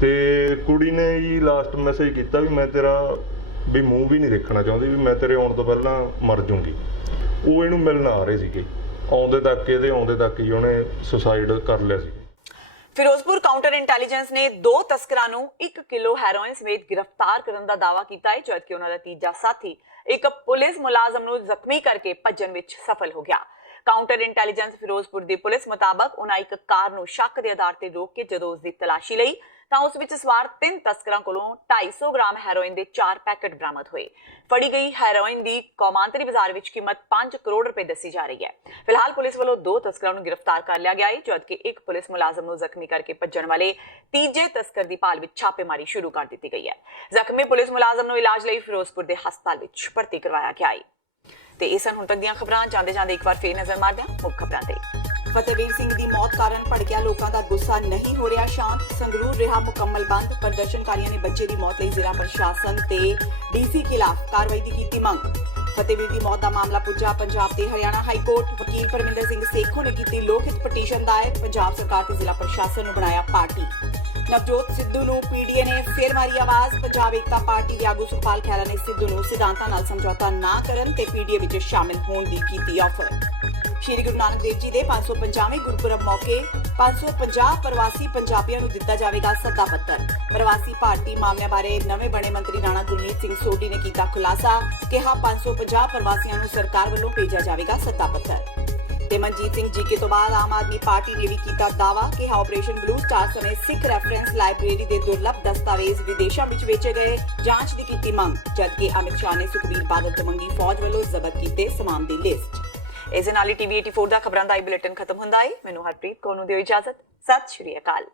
ਤੇ ਕੁੜੀ ਨੇ ਜੀ ਲਾਸਟ ਮੈਸੇਜ ਕੀਤਾ ਵੀ ਮੈਂ ਤੇਰਾ ਵੀ ਮੂੰਹ ਵੀ ਨਹੀਂ ਦੇਖਣਾ ਚਾਹੁੰਦੀ, ਵੀ ਮੈਂ ਤੇਰੇ ਆਉਣ ਤੋਂ ਪਹਿਲਾਂ ਮਰ ਜੂੰਗੀ। ਉਹ ਇਹਨੂੰ ਮਿਲਣ ਆ ਰਹੇ ਸੀਗੇ, ਆਉਂਦੇ ਤੱਕ ਹੀ ਉਹਨੇ ਸੁਸਾਈਡ ਕਰ ਲਿਆ ਸੀ। ਫਿਰੋਜ਼ਪੁਰ ਕਾਊਂਟਰ ਇੰਟੈਲੀਜੈਂਸ ਨੇ 2 ਤਸਕਰਾਂ ਨੂੰ 1 ਕਿਲੋ ਹੈਰੋਇਨ ਸਮੇਤ ਗ੍ਰਿਫਤਾਰ ਕਰਨ ਦਾ ਦਾਅਵਾ ਕੀਤਾ ਹੈ, ਜਦਕਿ ਉਹਨਾਂ ਦਾ ਤੀਜਾ ਸਾਥੀ ਇੱਕ ਪੁਲਿਸ ਮੁਲਾਜ਼ਮ ਨੂੰ ਜ਼ਖਮੀ ਕਰਕੇ ਭੱਜਣ ਵਿੱਚ ਸਫਲ ਹੋ ਗਿਆ। ਕਾਊਂਟਰ ਇੰਟੈਲੀਜੈਂਸ ਫਿਰੋਜ਼ਪੁਰ ਦੀ ਪੁਲਿਸ ਮੁਤਾਬਕ ਉਹਨਾਂ ਇੱਕ ਕਾਰ ਨੂੰ ਸ਼ੱਕ ਦੇ ਆਧਾਰ ਤੇ ਰੋਕ ਕੇ ਜਦੋਂ ਉਸ ਦੀ ਤਲਾਸ਼ੀ ਲਈ ਤਾਂ ਉਸ ਵਿੱਚ ਸਵਾਰ 3 ਤਸਕਰਾਂ ਕੋਲੋਂ 250 ਗ੍ਰਾਮ ਹੈਰੋਇਨ ਦੇ 4 ਪੈਕੇਟ ਬਰਾਮਦ ਹੋਏ। ਫੜੀ ਗਈ ਹੈਰੋਇਨ ਦੀ ਕੌਮਾਂਤਰੀ ਬਾਜ਼ਾਰ ਵਿੱਚ ਕੀਮਤ 5 ਕਰੋੜ ਰੁਪਏ ਦੱਸੀ ਜਾ ਰਹੀ ਹੈ। ਫਿਲਹਾਲ ਪੁਲਿਸ ਵੱਲੋਂ 2 ਤਸਕਰਾਂ ਨੂੰ ਗ੍ਰਿਫਤਾਰ ਕਰ ਲਿਆ ਗਿਆ ਹੈ, ਜਦਕਿ ਇੱਕ ਪੁਲਿਸ ਮੁਲਾਜ਼ਮ ਨੂੰ ਜ਼ਖਮੀ ਕਰਕੇ ਭੱਜਣ ਵਾਲੇ ਤੀਜੇ ਤਸਕਰ ਦੀ ਭਾਲ ਵਿੱਚ ਛਾਪੇਮਾਰੀ ਸ਼ੁਰੂ ਕਰ ਦਿੱਤੀ ਗਈ ਹੈ। ਜ਼ਖਮੀ ਪੁਲਿਸ ਮੁਲਾਜ਼ਮ ਨੂੰ ਇਲਾਜ ਲਈ ਫਿਰੋਜ਼ਪੁਰ ਦੇ ਹਸਪਤਾਲ ਵਿੱਚ ਭਰਤੀ ਕਰਵਾਇਆ ਗਿਆ ਹੈ। ਤੇ ਇਹ ਸਨ ਹੁਣ ਤੱਕ ਦੀਆਂ ਖਬਰਾਂ। ਜਾਂਦੇ ਇੱਕ ਵਾਰ ਫੇਰ ਨਜ਼ਰ ਮਾਰਦੇ ਹਾਂ ਮੁੱਖ ਖਬਰਾਂ ਤੇ। ਫਤਿਹਵੀਰ ਸਿੰਘ ਦੀ ਮੌਤ ਕਾਰਨ ਭੜਕਿਆ ਲੋਕਾਂ ਦਾ ਗੁੱਸਾ ਨਹੀਂ ਹੋ ਰਿਹਾ ਸ਼ਾਂਤ। ਸੰਗਰੂਰ ਰਿਹਾ ਮੁਕੰਮਲ ਬੰਦ। ਪ੍ਰਦਰਸ਼ਨਕਾਰੀਆਂ ਨੇ ਬੱਚੇ ਦੀ ਮੌਤ ਲਈ ਜ਼ਿਲ੍ਹਾ ਪ੍ਰਸ਼ਾਸਨ ਤੇ ਡੀਸੀ ਖਿਲਾਫ ਕਾਰਵਾਈ ਦੀ ਕੀਤੀ ਮੰਗ। ਫਤਿਹਵੀਰ ਦੀ ਮੌਤ ਦਾ ਮਾਮਲਾ ਪੁੱਜਾ ਪੰਜਾਬ ਤੇ ਹਰਿਆਣਾ ਹਾਈ ਕੋਰਟ। ਵਕੀਲ ਪਰਮਿੰਦਰ ਸਿੰਘ ਸੇਖੋਂ ਨੇ ਕੀਤੀ ਲੋਕਹਿਤ ਪਟੀਸ਼ਨ ਦਾਇਰ। ਪੰਜਾਬ ਸਰਕਾਰ ਤੇ ਜ਼ਿਲ੍ਹਾ ਪ੍ਰਸ਼ਾਸਨ ਨੂੰ ਬਣਾਇਆ ਪਾਰਟੀ। ਨਵਜੋਤ ਸਿੱਧੂ ਨੂੰ ਪੀਡੀਏ ਨੇ ਫੇਰ ਮਾਰੀ ਆਵਾਜ਼। ਪੰਜਾਬ ਏਕਤਾ ਪਾਰਟੀ ਦੇ ਆਗੂ ਸੁਖਪਾਲ ਖਹਿਰਾ ਨੇ ਸਿੱਧੂ ਨੂੰ ਸਿਧਾਂਤਾਂ ਨਾਲ ਸਮਝੌਤਾ ਨਾ ਕਰਨ ਤੇ ਪੀਡੀਏ ਵਿੱਚ ਸ਼ਾਮਿਲ ਹੋਣ ਦੀ ਕੀਤੀ ਆਫਰ। ਸ਼੍ਰੀ ਗੁਰੂ ਨਾਨਕ ਦੇਵ ਜੀ ਦੇ 550ਵੇਂ ਗੁਰਪੁਰਬ ਮੌਕੇ 550 ਪ੍ਰਵਾਸੀ ਪੰਜਾਬੀਆਂ ਨੂੰ ਦਿੱਤਾ ਜਾਵੇਗਾ ਸੱਦਾ ਪੱਤਰ। ਪ੍ਰਵਾਸੀ ਭਾਰਤੀ ਮਾਮਲਿਆਂ ਬਾਰੇ ਨਵੇਂ ਬਣੇ ਮੰਤਰੀ ਰਾਣਾ ਗੁਰਮੀਤ ਸਿੰਘ ਸੋਢੀ ਨੇ ਕੀਤਾ ਖੁਲਾਸਾ। ਕਿਹਾ 550 ਪ੍ਰਵਾਸੀਆਂ ਨੂੰ ਸਰਕਾਰ ਵੱਲੋਂ ਭੇਜਿਆ ਜਾਵੇਗਾ ਸੱਦਾ ਪੱਤਰ। ਤੇ ਮਨਜੀਤ ਸਿੰਘ ਜੀਕੇ ਤੋਂ ਬਾਅਦ ਆਮ ਆਦਮੀ ਪਾਰਟੀ ਨੇ ਵੀ ਕੀਤਾ ਦਾਅਵਾ ਕਿ ਆਪਰੇਸ਼ਨ ਬਲੂ ਸਟਾਰ ਸਮੇਤ ਸਿੱਖ ਰੈਫਰੈਂਸ ਲਾਇਬ੍ਰੇਰੀ ਦੇ ਦੁਰਲੱਭ ਦਸਤਾਵੇਜ਼ ਵਿਦੇਸ਼ਾਂ ਵਿੱਚ ਵੇਚੇ ਗਏ। ਜਾਂਚ ਦੀ ਕੀਤੀ ਮੰਗ, ਜਦਕਿ ਅਮਿਤ ਸ਼ਾਹ ਨੇ ਸੁਖਬੀਰ ਬਾਦਲ ਤੋਂ ਮੰਗੀ ਫੌਜ ਵੱਲੋਂ ਜ਼ਬਤ ਕੀਤੇ ਸਮਾਨ ਦੀ ਲਿਸਟ। ਇਸ ਦੇ ਨਾਲ ਹੀ TV 84 ਦਾ ਖਬਰਾਂ ਦਾ ਇਹ ਬੁਲੇਟਿਨ ਖਤਮ ਹੁੰਦਾ ਹੈ। ਮੈਨੂੰ ਹਰਪ੍ਰੀਤ ਕੌਰ ਨੂੰ ਦਿਓ ਇਜਾਜ਼ਤ। ਸਤਿ ਸ਼੍ਰੀ ਅਕਾਲ।